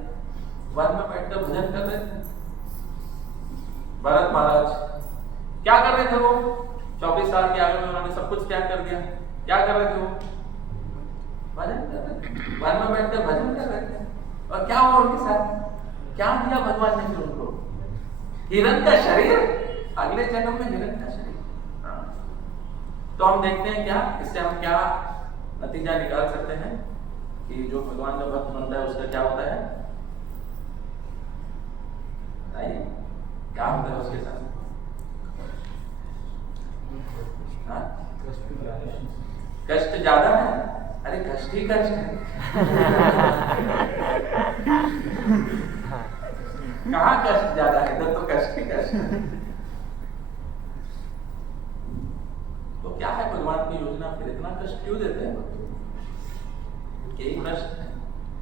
वन में बैठकर भजन कर रहे थे। भरत महाराज क्या कर रहे थे वो? 24 साल की आयु में उन्होंने सब कुछ त्याग कर दिया। क्या कर रहे थे वो? भजन कर रहे थे, वन में बैठकर भजन कर रहे थे। और क्या हुआ उनके साथ? क्या दिया भगवान ने फिर उनको? हिरण का शरीर, अगले जन्म में हिरण का शरीर। तो हम देखते हैं क्या, इससे हम क्या नतीजा निकाल सकते हैं कि जो भगवान का भक्त बनता है उसका क्या होता है? बताइए क्या होता है उसके साथ? कष्ट ज्यादा है? अरे कष्ट ही कष्ट है। कहाँ कष्ट ज्यादा है? इधर तो कष्ट ही कष्ट है। तो क्या है भगवान की योजना? फिर इतना कष्ट क्यों देते हैं भक्तों? यही प्रश्न है,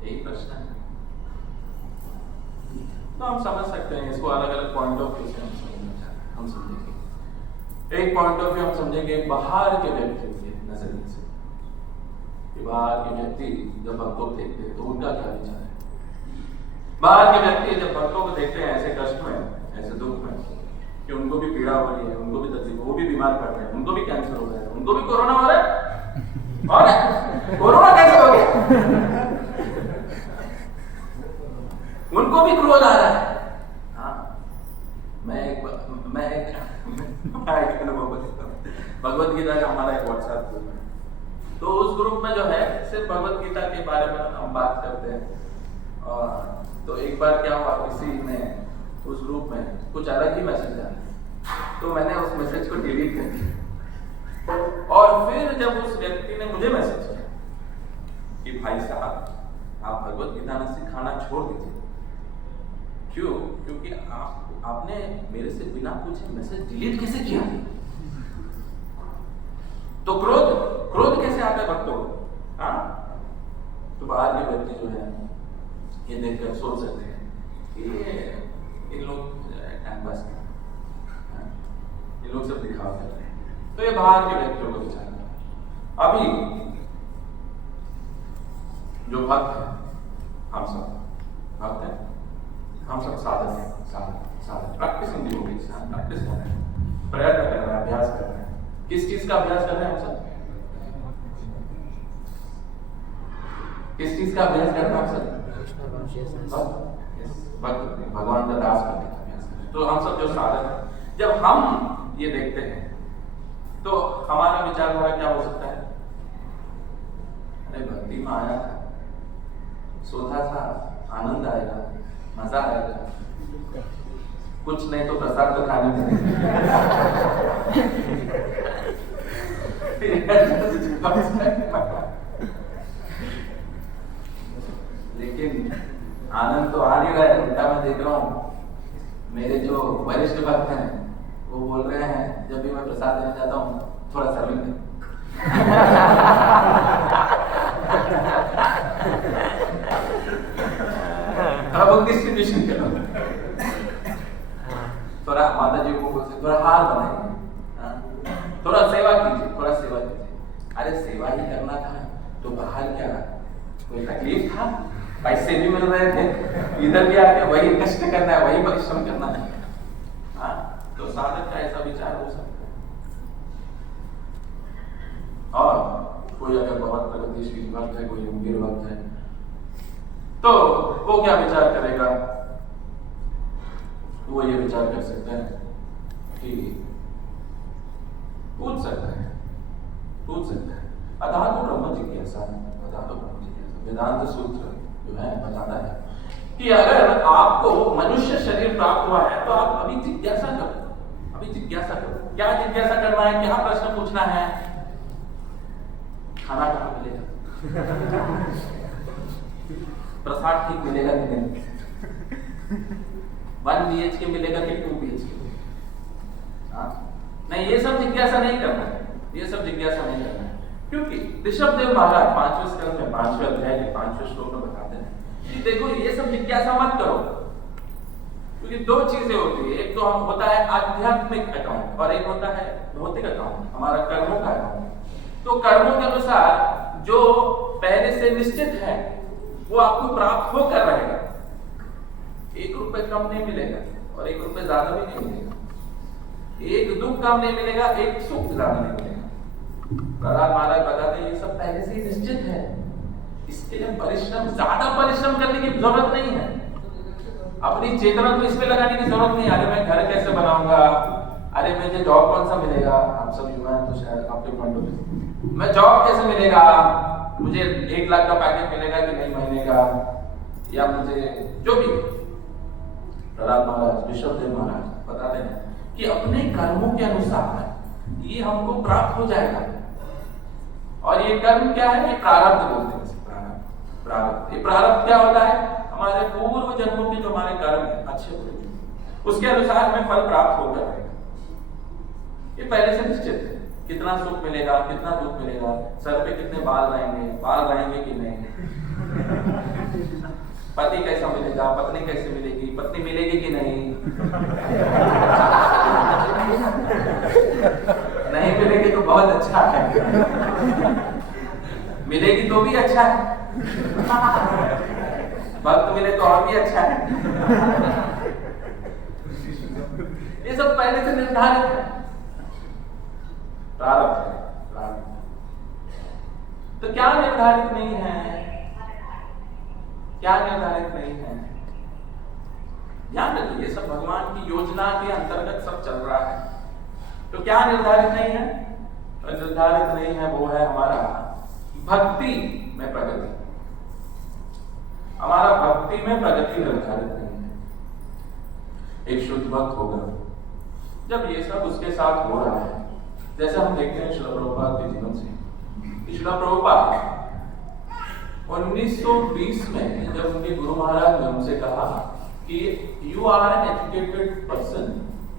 यही प्रश्न है। तो हम समझ सकते हैं इसको अलग अलग पॉइंट ऑफ व्यू से हम समझेंगे। एक पॉइंट ऑफ व्यू हम समझेंगे बाहर के व्यक्ति के नजरिए से, कि बाहर के व्यक्ति जब भक्तों को देखते हैं तो उनका क्या विचार है। बाहर के व्यक्ति जब भक्तों को देखते हैं ऐसे कष्ट में, ऐसे दुख में, कि उनको भी पीड़ा हो रही है, उनको भी तकलीफ, वो भी बीमार पड़ रहे हैं, उनको भी कैंसर हो रहा है, उनको भी कोरोना हो रहा है। और कोरोना कैसे हो गया? उनको भी क्रोध आ रहा है। हाँ, मैं एक अनुभव बताता हूँ। भगवत गीता का हमारा एक व्हाट्सएप ग्रुप है, तो उस ग्रुप में जो है सिर्फ भगवत गीता के बारे में हम बात करते हैं। और तो एक बार क्या हुआ, किसी ने उस ग्रुप में कुछ अलग ही मैसेज आया, तो मैंने उस मैसेज को डिलीट कर दिया। और फिर जब उस व्यक्ति ने मुझे मैसेज किया कि भाई साहब आप भगवत गीता में सिखाना छोड़ दीजिए। क्यों? क्योंकि आपने मेरे से बिना पूछे मैसेज डिलीट कैसे किया? तो क्रोध कैसे आता है भक्तों को? हाँ, तो बाहर के व्यक्ति जो है ये देखकर सोच सकते हैं कि इन लोग टाइम पास कर, ये लोग सब दिखावा कर रहे हैं। तो ये बाहर के व्यक्तियों को विचार है। अभी जो भक्त है, हम सब भक्त हम सब साधक हैं, साधक प्रैक्टिसिंग डिवोटीज, प्रैक्टिस कर रहे हैं, प्रयत्न कर रहे हैं, अभ्यास कर रहे हैं। किस चीज का अभ्यास कर रहे हैं हम सब? किस चीज का अभ्यास कर रहे हैं हम सब? कृष्णा कॉन्शियसनेस, भक्त, भगवान का दास बनने का अभ्यास कर रहे हैं। तो हम सब जो साधक हैं, जब हम ये देखते हैं तो हमारा विचारधारा क्या हो सकता है? अरे भक्ति में आया था, सोधा था, आनंद आएगा, मजा आएगा, कुछ नहीं तो प्रसाद तो खाने में लेकिन आनंद तो आ नहीं रहा है। उल्टा मैं देख रहा हूँ मेरे जो वरिष्ठ भक्त हैं वो बोल रहे हैं जब भी मैं प्रसाद देने जाता हूँ थोड़ा सर्विंग दे। अब डिस्ट्रीब्यूशन करो, थोड़ा माता जी को थोड़ा हार बनाइए, थोड़ा सेवा कीजिए, थोड़ा सेवा कीजिए। अरे सेवा ही करना था तो बाहर क्या कोई तकलीफ था? पैसे भी मिल रहे थे, इधर भी आके वही कष्ट करना है, वही परिश्रम करना है। हाँ, तो साधक का ऐसा विचार हो सकता है। और कोई अगर बहुत प्रगतिशील भक्त है, कोई गंभीर भक्त है, तो वो क्या विचार करेगा? वो ये विचार कर सकता है कि पूछ सकता है अथा तो ब्रह्म जिज्ञासा, अथा तो ब्रह्म जिज्ञासा। वेदांत सूत्र जो है बताता है कि अगर आपको मनुष्य शरीर प्राप्त हुआ है तो आप अभी जिज्ञासा करो, अभी जिज्ञासा करो। क्या जिज्ञासा करना है? क्या प्रश्न पूछना है? खाना कहाँ मिलेगा? प्रसाद ठीक मिलेगा कि नहीं? 1 BHK मिलेगा कि 2 BHK? नहीं, ये सब जिज्ञासा नहीं करना है, ये सब जिज्ञासा नहीं करना है। क्योंकि ऋषभदेव महाराज 5वें स्कंद में 5वें अध्याय के 5वें श्लोक में बताते हैं कि देखो ये सब जिज्ञासा मत करो, क्योंकि 2 चीजें होती है। एक तो हम होता है आध्यात्मिक अकाउंट और एक होता है भौतिक अकाउंट, हमारा कर्मों का अकाउंट। तो कर्मों के अनुसार जो पहले से निश्चित है वो आपको प्राप्त होकर रहेगा। 1 रुपए कम नहीं मिलेगा और 1 रुपए ज्यादा भी नहीं मिलेगा, 1 दुख कम नहीं मिलेगा, 1 सुख ज्यादा नहीं मिलेगा। प्रहलाद महाराज बताते हैं ये सब पहले से ही निश्चित है, इसके लिए ज्यादा परिश्रम करने की जरूरत नहीं है। अपनी चेतना तो इसमें लगाने की जरूरत नहीं। अरे मैं घर कैसे बनाऊंगा, अरे मुझे जॉब कौन सा मिलेगा, आप सब युवा हैं तो शायद आपके पॉइंट ऑफ व्यू मैं जॉब कैसे मिलेगा, मुझे 1 लाख का पैकेज मिलेगा कि नहीं महीने का, या मुझे जो भी। प्रहलाद महाराज, ऋषभदेव महाराज बताते हैं कि अपने कर्मों के अनुसार ये हमको प्राप्त हो जाएगा। और ये कर्म क्या है? ये प्रारब्ध बोलते हैं। प्रारब्ध, ये प्रारब्ध क्या होता है? हमारे पूर्व जन्मों के जो हमारे कर्म है अच्छे बुरे, उसके अनुसार हमें फल प्राप्त होकर रहेगा। ये पहले से निश्चित है। कितना सुख मिलेगा, कितना दुख मिलेगा, सर पे कितने बाल रहेंगे कि नहीं, पति कैसा मिलेगा, पत्नी कैसे मिलेगी, पत्नी मिलेगी कि नहीं, नहीं मिलेगी तो बहुत अच्छा है, मिलेगी तो भी अच्छा है, भक्त मिले तो और भी अच्छा है। ये सब पहले से निर्धारित है, प्रारब्ध है, प्रारब्ध। तो क्या निर्धारित नहीं है? क्या निर्धारित नहीं है? ध्यान रखिए, ये सब भगवान की योजना के अंतर्गत सब चल रहा है। तो क्या निर्धारित नहीं है? तो निर्धारित नहीं है वो है हमारा भक्ति में प्रगति। हमारा भक्ति में प्रगति निर्धारित नहीं है। एक शुद्ध भक्त होगा जब ये सब उसके साथ हो रहा है, जैसे हम देखते हैं श्रील प्रभुपाद के जीवन से। श्रील प्रभुपाद 1920 में जब उनके गुरु महाराज ने उनसे कहा कि you are an educated person,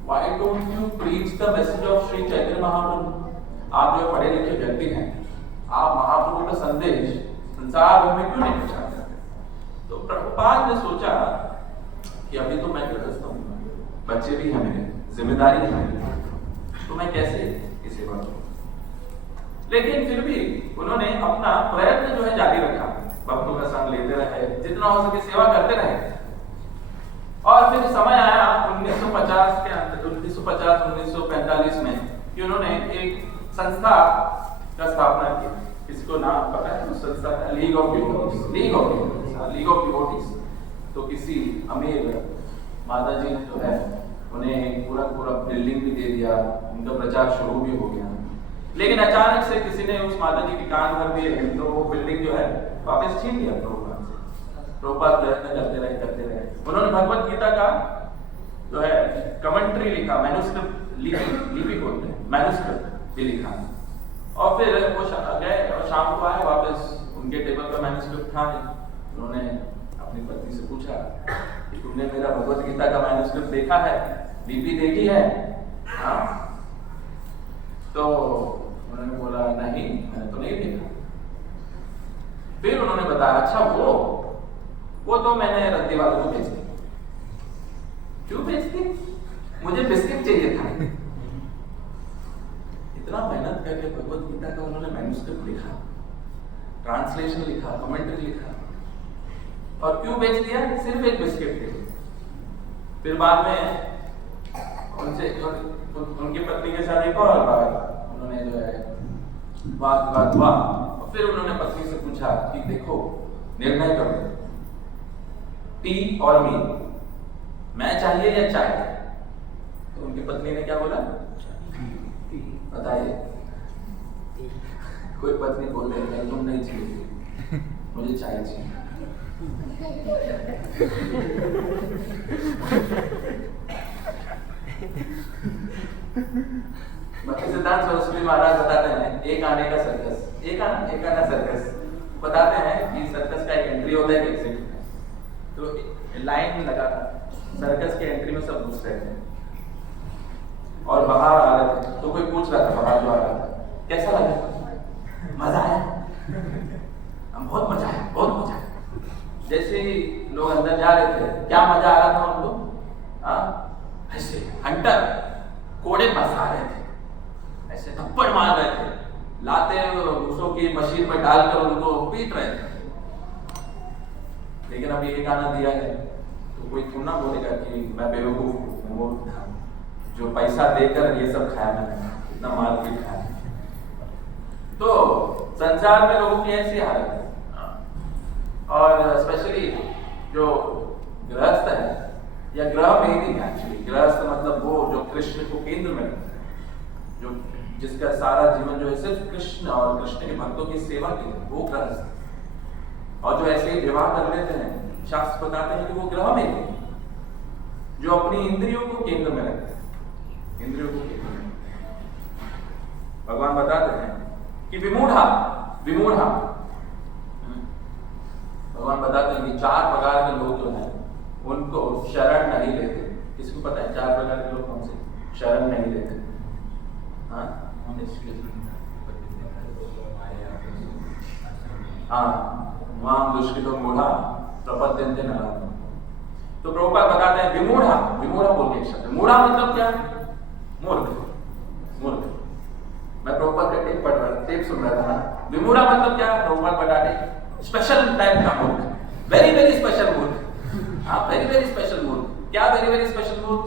why don't you preach the message of Shri Chaitanya Mahaprabhu? आप जो पढ़े लिखे व्यक्ति हैं, आप महाप्रभु का संदेश संसार भर में क्यों नहीं पहुंचाते? तो प्रभुपाद ने सोचा कि अभी तो मैं गृहस्थ हूं, बच्चे भी हैं मेरे, जिम्मेदारी है, तो मैं कैसे इसे करूं? लेकिन फिर भी उन्होंने अपना प्रयत्न जो है जारी रखा, भक्तों का संग लेते रहे, जितना हो सके सेवा करते रहे। और फिर समय आया 1950 के अंदर, 1950-1945 में कि उन्होंने एक संस्था का स्थापना की। किसी को नाम पता है उस संस्था का? League of devotees. तो किसी अमीर माता जी जो है उन्हें पूरा बिल्डिंग भी दे दिया, उनका प्रचार शुरू भी हो गया। लेकिन अचानक से किसी ने उस माता जी की कान भर दिए, तो वो बिल्डिंग जो है वापस छीन लिया प्रभुपाद से। प्रभुपाद प्रयत्न करते रहे। उन्होंने भगवत गीता का जो है कमेंट्री लिखा, मैन्युस्क्रिप्ट, लिपि बोलते हैं, मैन्युस्क्रिप्ट भी लिखा। और फिर वो गए और शाम को आए वापस, उनके टेबल पर मैन्युस्क्रिप्ट था नहीं। उन्होंने अपनी पत्नी से पूछा कि तुमने मेरा भगवत गीता का मैन्युस्क्रिप्ट देखा है, लिपि देखी है? हाँ। तो उन्होंने बोला नहीं, मैंने तो नहीं देखा। फिर उन्होंने बताया अच्छा वो तो मैंने रद्दी वालों को बेच दी। क्यों बेच दी? मुझे बिस्किट चाहिए था। इतना मेहनत करके भगवत गीता का उन्होंने मैन्युस्क्रिप्ट लिखा, ट्रांसलेशन लिखा, कमेंट्री लिखा, और क्यों बेच दिया? सिर्फ एक बिस्किट के लिए। फिर बाद में उनकी पत्नी के साथ एक और बार उन्होंने जो है बात हुआ। फिर उन्होंने पत्नी से पूछा कि देखो, निर्णय करो, टी और मी, मैं चाहिए या चाय? तो उनकी पत्नी ने क्या बोला? बताइए। कोई पत्नी बोल रही है तुम नहीं चाहिए, मुझे चाय चाहिए। भक्ति सिद्धांत सरस्वती महाराज बताते हैं एक आने का सर्कस, एक आना सर्कस बताते हैं कि सर्कस का एक एंट्री होता है, एक एग्जिट होता है। तो लाइन लगा था, सर्कस के एंट्री में सब घुस रहे थे और बाहर आ रहे थे। तो कोई पूछ रहा था, बाहर जो आ रहा था, कैसा लगा? मजा आया? बहुत मजा आया, बहुत मजा आया। जैसे ही लोग अंदर जा रहे थे, क्या मजा आ रहा था उनको? ऐसे हंटर कोड़े बसा रहे थे, ऐसे थप्पड़ मार रहे थे, लाते घूसों की मशीन में डालकर उनको पीट रहे थे। लेकिन अभी एक गाना दिया है तो कोई क्यों ना बोलेगा कि मैं बेवकूफ हूँ, जो पैसा देकर ये सब खाया मैंने, इतना माल पीट खाया। तो संसार में लोगों की ऐसी हालत है। और स्पेशली जो गृहस्थ है, या ग्रह में ही नहीं, एक्चुअली गृहस्थ मतलब वो जो कृष्ण को केंद्र में रखता है, जो जिसका सारा जीवन जो है सिर्फ कृष्ण और कृष्ण के भक्तों की सेवा के लिए, वो गृहस्थ। और जो ऐसे ही विवाह कर लेते हैं, शास्त्र बताते हैं कि वो ग्रह में ही, जो अपनी इंद्रियों को केंद्र में रखते हैं, इंद्रियों को केंद्र में। भगवान बताते हैं कि विमूढ़ा भगवान बताते हैं कि 4 प्रकार के लोग जो हैं उनको शरण नहीं लेते। किसी को पता है 4 प्रकार के लोग कौन से शरण नहीं लेते? माम दुष्कृतो मूढ़ा प्रपद्यन्ते नराधम। तो प्रभुपाद बताते हैं विमूढ़ा बोल के एक शब्द। मूढ़ा मतलब क्या? मूर्ख। मैं प्रभुपाद का टेप सुन रहा था। विमूढ़ा मतलब क्या? प्रभुपाद बताते स्पेशल टाइप का मूर्ख, वेरी स्पेशल मूर्ख। वेरी स्पेशल मूर्ख। क्या वेरी स्पेशल मूर्ख?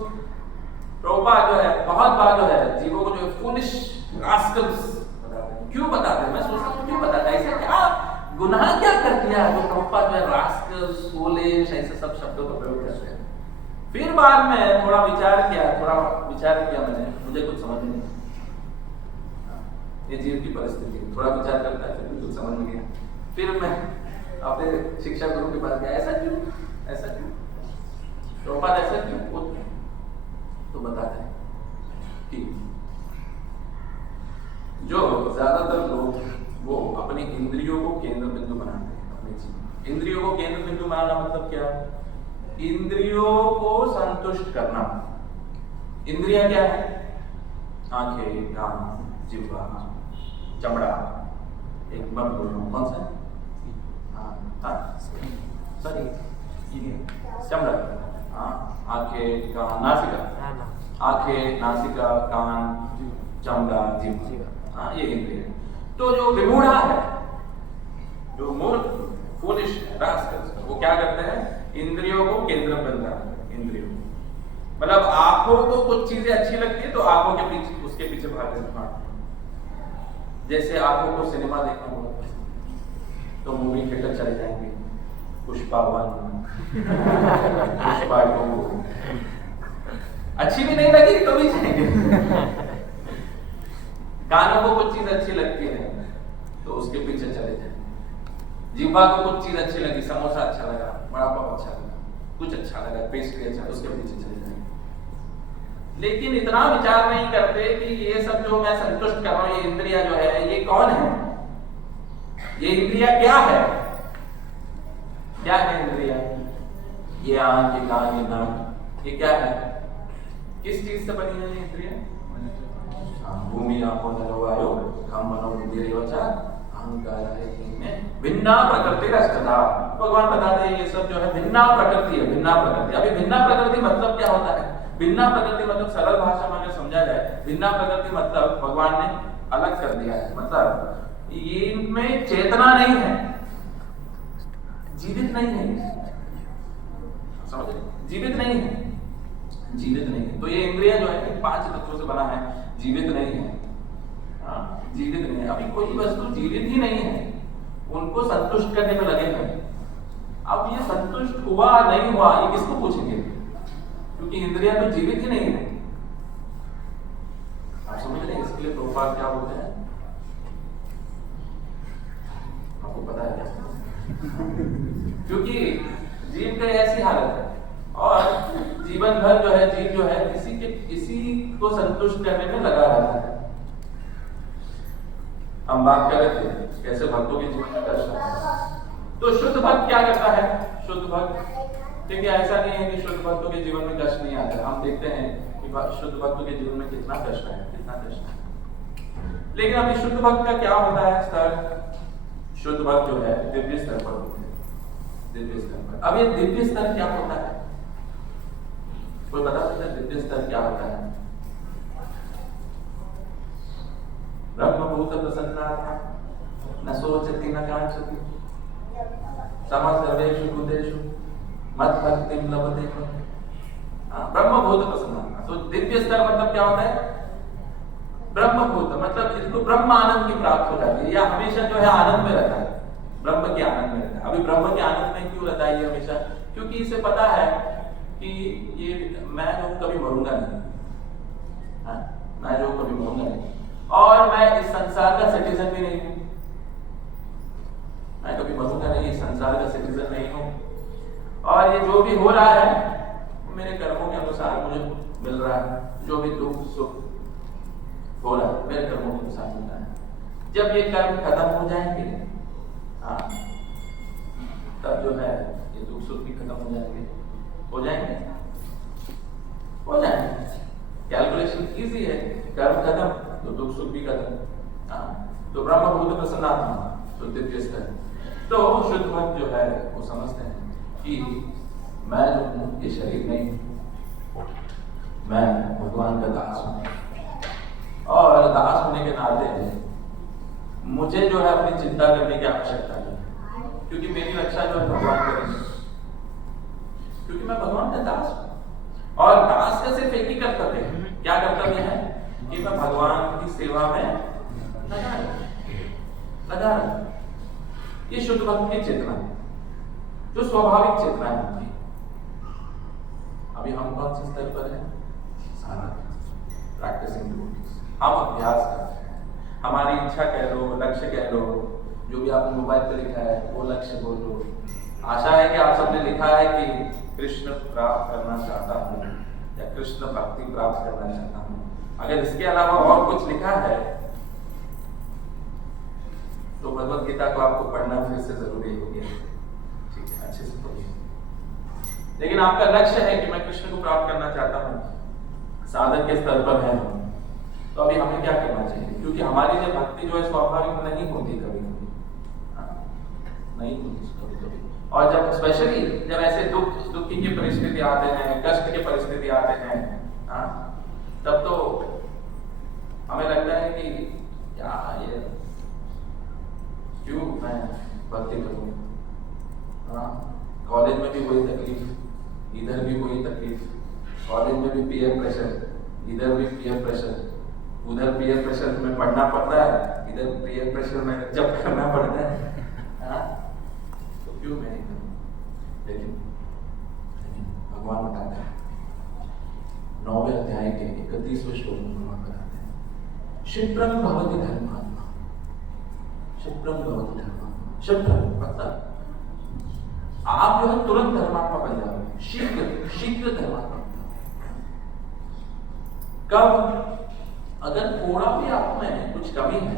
प्रभुपाद जो है बहुत बार जो है जीवों को जो फूलिश रास्कल्स बताते हैं। क्यों बताते हैं? मैं सोचता हूँ क्यों बताते हैं? ऐसा क्या गुनाह क्या कर दिया जो प्रभुपाद जो है रास्कल्स, फूलिश, ऐसे सब शब्दों का प्रयोग करते हैं। फिर बाद में थोड़ा विचार किया मैंने, मुझे कुछ समझ नहीं। ये जीव की परिस्थिति, थोड़ा विचार करता है फिर कुछ समझ नहीं गया। फिर मैं अपने शिक्षा गुरु के पास गया, ऐसा क्यों प्रभुपाद ऐसा क्यों? तो बताते हैं कि जो ज्यादातर लोग वो अपने इंद्रियों को केंद्र बिंदु बनाते हैं अपने जीवन। इंद्रियों को केंद्र बिंदु बनाना मतलब क्या? इंद्रियों को संतुष्ट करना। इंद्रियां क्या है? आंखें, कान, जिह्वा, चमड़ा। एक मैं बोल रहा हूँ, कौन सा? चमड़ा, आंखें, कान, नासिका। आंखें, नासिका, कान, चमड़ा, जिह्वा, ये इंद्रिय। तो जो विमूढ़ा है, जो मूर्ख, फूलिश, रास्कल, वो क्या करते हैं? इंद्रियों को केंद्र बनाते हैं, इंद्रियों मतलब आंखों को कुछ चीजें अच्छी लगती है तो आंखों के पीछे उसके पीछे भागने भागते हैं। जैसे आंखों को सिनेमा देखना बहुत पसंद तो मूवी थिएटर चले जाएंगे, पुष्पा 1 पुष्पा 2 अच्छी भी नहीं लगी तो भी जाएंगे। कानों को कुछ चीज अच्छी लगती है तो उसके पीछे चले जाएंगे। जीवा को कुछ चीज अच्छी लगी, समोसा अच्छा लगा, बड़ा पाव अच्छा लगा, कुछ अच्छा लगा, पेस्ट्री अच्छा, उसके पीछे चले जाएंगे। लेकिन इतना विचार नहीं करते कि ये सब जो मैं संतुष्ट कर रहा हूं, ये इंद्रिया जो है ये कौन है, ये इंद्रिया क्या है, क्या है इंद्रिया? ये आंख, ये कान, ये नाक, ये क्या है? किस चीज से बनी है ये इंद्रिया? भूमि आपो नरो वायो खम मनो बुद्धि रेवचा अहंकार है इनमें भिन्ना प्रकृति रष्टता। भगवान बताते हैं ये सब जो है भिन्ना प्रकृति है, भिन्ना प्रकृति। अभी भिन्ना प्रकृति मतलब क्या होता है? भिन्ना प्रकृति मतलब सरल भाषा में अगर समझा जाए, भिन्ना प्रकृति मतलब भगवान ने अलग कर दिया है, मतलब ये इनमें चेतना नहीं है, जीवित नहीं है, समझ रहे? जीवित नहीं है, जीवित नहीं है। तो ये इंद्रिया जो है 5 तत्वों से बना है, जीवित नहीं है। जीवित नहीं है। अभी कोई वस्तु जीवित ही नहीं है, उनको संतुष्ट करने में लगे हैं। अब ये संतुष्ट हुआ नहीं हुआ ये किसको पूछेंगे, क्योंकि इंद्रिया तो जीवित ही नहीं है। आप समझ रहे हैं? इसके लिए प्रभुपाद क्या बोलते हैं, आपको पता है क्या? क्योंकि जीव की ऐसी हालत है और जीवन भर जो है जीव जो है किसी को संतुष्ट करने में लगा रहता है। हम बात कर रहे थे कैसे भक्तों के जीवन में कष्ट आता है। तो शुद्ध भक्त क्या करता है? शुद्ध भक्त, देखिए ऐसा नहीं है कि शुद्ध भक्तों के जीवन में कष्ट नहीं आता है। हम देखते हैं कि शुद्ध भक्तों के जीवन में कितना कष्ट है, कितना कष्ट है। लेकिन अभी शुद्ध भक्त का क्या होता है स्तर? शुद्ध भक्त जो है दिव्य स्तर पर होते हैं, दिव्य स्तर पर। अब ये दिव्य स्तर क्या होता है? कोई बता सकता है दिव्य स्तर क्या होता है? ब्रह्मभूत प्रसन्नात्मा न सोचति न कांचति सम सर्वेषु भूतेषु मत भक्तिं लभते। ब्रह्मभूत प्रसन्नात्मा, तो दिव्य स्तर मतलब क्या होता है? ब्रह्मभूत मतलब इसको ब्रह्म आनंद की प्राप्त हो जाती है, या हमेशा जो है आनंद में रहता है, ब्रह्म के आनंद में रहता है। अभी ब्रह्म के आनंद में क्यों रहता है ये हमेशा? क्योंकि इसे पता है कि ये मैं जो कभी मरूंगा नहीं, मैं जो कभी मरूंगा नहीं, और मैं इस संसार का सिटीजन भी नहीं हूं, मैं कभी मरूंगा नहीं, इस संसार का सिटीजन नहीं हूं, और ये जो भी हो रहा है मेरे कर्मों के अनुसार मुझे मिल रहा है, जो भी दुख सुख हो रहा है मेरे कर्मों के अनुसार मिल रहा है। जब ये कर्म खत्म हो जाएंगे तब जो है ये दुख सुख भी खत्म हो जाएंगे, हो जाएंगे, हो जाएंगे। कैलकुलेशन इजी है, कर्म खत्म तो दुख सुख भी खत्म। तो ब्रह्मभूत प्रसन्नात्मा तो दिव्य स्तर। तो शुद्ध भक्त जो है वो समझते हैं कि मैं जो हूं ये शरीर नहीं हूं, मैं भगवान का दास हूं, और दास होने के नाते मुझे जो है अपनी चिंता करने की आवश्यकता नहीं, क्योंकि मेरी रक्षा जो है भगवान करेंगे, क्योंकि मैं भगवान का दास हूं। और दास का सिर्फ एक ही कर्तव्य है, क्या कर्तव्य है? कि मैं भगवान की सेवा में लगा रहूं। ये शुद्ध भक्त की चेतना है, जो स्वाभाविक चेतना है उनकी। अभी हम कौन से स्तर पर हैं? साधक, प्रैक्टिसिंग डिवोटीज। हम अभ्यास करते हैं, हमारी इच्छा कह लो, लक्ष्य कह लो, जो भी आपने मोबाइल पे लिखा है वो लक्ष्य बोलो। आशा है कि आप सबने लिखा है कि कृष्ण प्राप्त करना चाहता हूँ या कृष्ण भक्ति प्राप्त करना चाहता हूँ। अगर इसके अलावा और कुछ लिखा है तो भगवत गीता को आपको पढ़ना फिर से जरूरी हो गया, ठीक है, अच्छे से पढ़िए। लेकिन आपका लक्ष्य है कि मैं कृष्ण को प्राप्त करना चाहता हूँ, साधन के स्तर पर है, तो अभी हमें क्या करना चाहिए? क्योंकि हमारी जो भक्ति जो है स्वाभाविक नहीं होती, कभी कभी नहीं होती कभी कभी। और जब स्पेशली जब ऐसे दुखी की परिस्थिति आते हैं, कष्ट की परिस्थिति आते हैं, तब तो हमें लगता है कि क्या ये क्यों मैं भक्ति करूं? कॉलेज में भी वही तकलीफ, इधर भी वही तकलीफ, कॉलेज में भी पीयर प्रेशर, इधर भी पीयर प्रेशर, उधर पीयर प्रेशर में पढ़ना पड़ता है, इधर पीयर प्रेशर में जब करना पड़ता है। हाँ? तो क्यों मैं नहीं करूँ? लेकिन भगवान बताता है 9वें अध्याय के 31वें श्लोक में भगवान बताते हैं, क्षिप्रं भवति धर्मात्मा, क्षिप्रं भवति धर्मात्मा। क्षिप्रं मतलब आप जो है तुरंत धर्मात्मा बन जाओगे, शीघ्र शीघ्र धर्मात्मा। कब? अगर थोड़ा भी आप में कुछ कमी है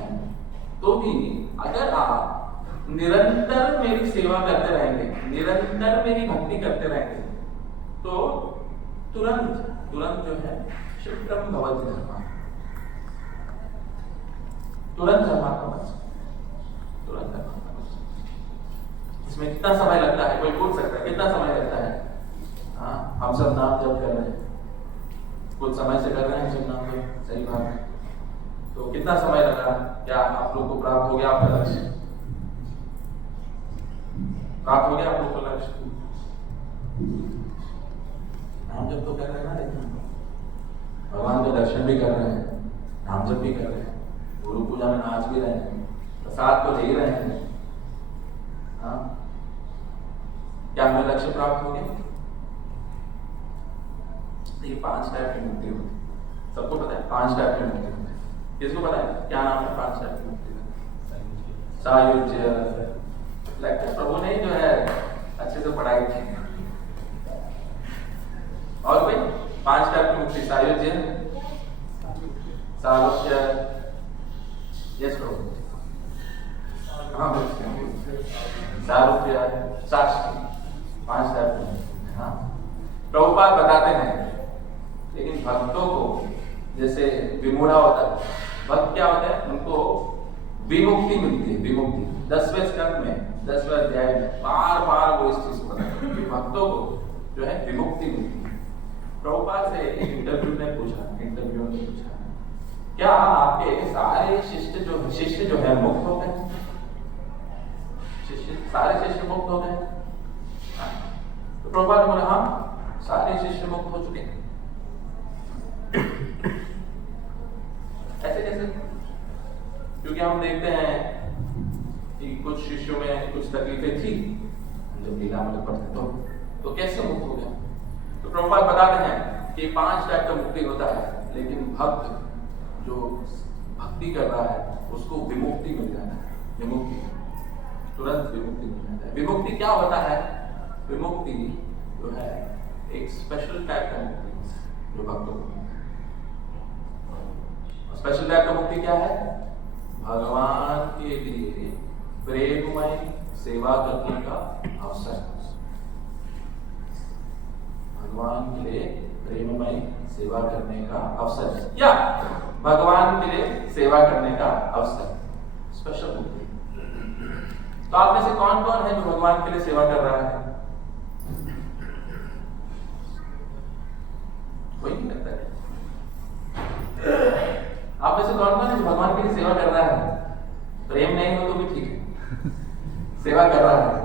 तो भी अगर आप निरंतर मेरी सेवा करते रहेंगे, निरंतर मेरी भक्ति करते रहेंगे, तो तुरंत तुरंत जो है क्षिप्रं भवति धर्मात्मा, तुरंत धर्मात्मा बन सकते, तुरंत धर्मात्मा बन सकते। इसमें कितना समय लगता है? कोई पूछ सकता है कितना समय लगता है? हाँ, हम सब नाम जप कर रहे हैं, कुछ समय से कर रहे हैं सब नाम जप, सही बात है। तो कितना समय लगा? क्या आप लोग को प्राप्त हो गया आपका लक्ष्य? प्राप्त हो गया आप लोग को लक्ष्य? नाम जप तो कर रहे हैं ना, लेकिन भगवान के दर्शन भी कर रहे हैं, नाम जप भी कर रहे हैं, गुरु पूजा में नाच भी रहे हैं, प्रसाद तो ले ही रहे हैं। हाँ, क्या हमें लक्ष्य प्राप्त हो गया? ये 5 टाइप की मुक्ति होती है, सबको पता है 5 टाइप की मुक्ति होती है। किसको पता है क्या नाम है 5 टाइप की मुक्ति का? सायुज्य। लगता है प्रभु ने जो है अच्छे से पढ़ाई की। और कोई 5 टाइप की मुक्ति? सायुज्य, सालोक्य, यस प्रभु, हाँ सारूप्य, साष्टी, 5 टाइप की मुक्ति। हाँ, प्रभुपाद बताते हैं, लेकिन भक्तों को जैसे विमूढ़ा होता है, भक्त क्या होता है? उनको विमुक्ति मिलती है, विमुक्ति। 10वें स्कंद में 10वें अध्याय में बार बार वो इस चीज को बताते हैं कि भक्तों को जो है विमुक्ति मिलती है। प्रभुपाद से एक इंटरव्यू में पूछा क्या आपके सारे शिष्य जो है मुक्त हो गए? सारे शिष्य मुक्त हो गए? तो प्रभुपाद ने बोला हाँ, सारे शिष्य मुक्त हो चुके हैं। ऐसे कैसे? क्योंकि हम देखते हैं कि कुछ शिष्यों में कुछ तकलीफें थी जब लीला में पढ़ते तो कैसे मुक्त हो गया? तो प्रभुपाद बताते हैं कि 5 टाइप का मुक्ति होता है, लेकिन भक्त जो भक्ति कर रहा है उसको विमुक्ति मिल जाता है, विमुक्ति, तुरंत विमुक्ति मिल जाता है। विमुक्ति क्या होता है? विमुक्ति जो है एक स्पेशल टाइप का मुक्ति जो भक्तों को। स्पेशल टाइप का मुक्ति क्या है? भगवान के लिए प्रेममय सेवा करने का अवसर, भगवान के लिए प्रेममय सेवा करने का अवसर, या भगवान के लिए सेवा करने का अवसर, स्पेशल मुक्ति। तो आप में से कौन कौन है जो भगवान के लिए सेवा कर रहा है? कोई नहीं करता है। आप में से कौन कौन है जो भगवान के लिए सेवा कर रहा है? प्रेम नहीं हो तो भी ठीक है, सेवा कर रहा है।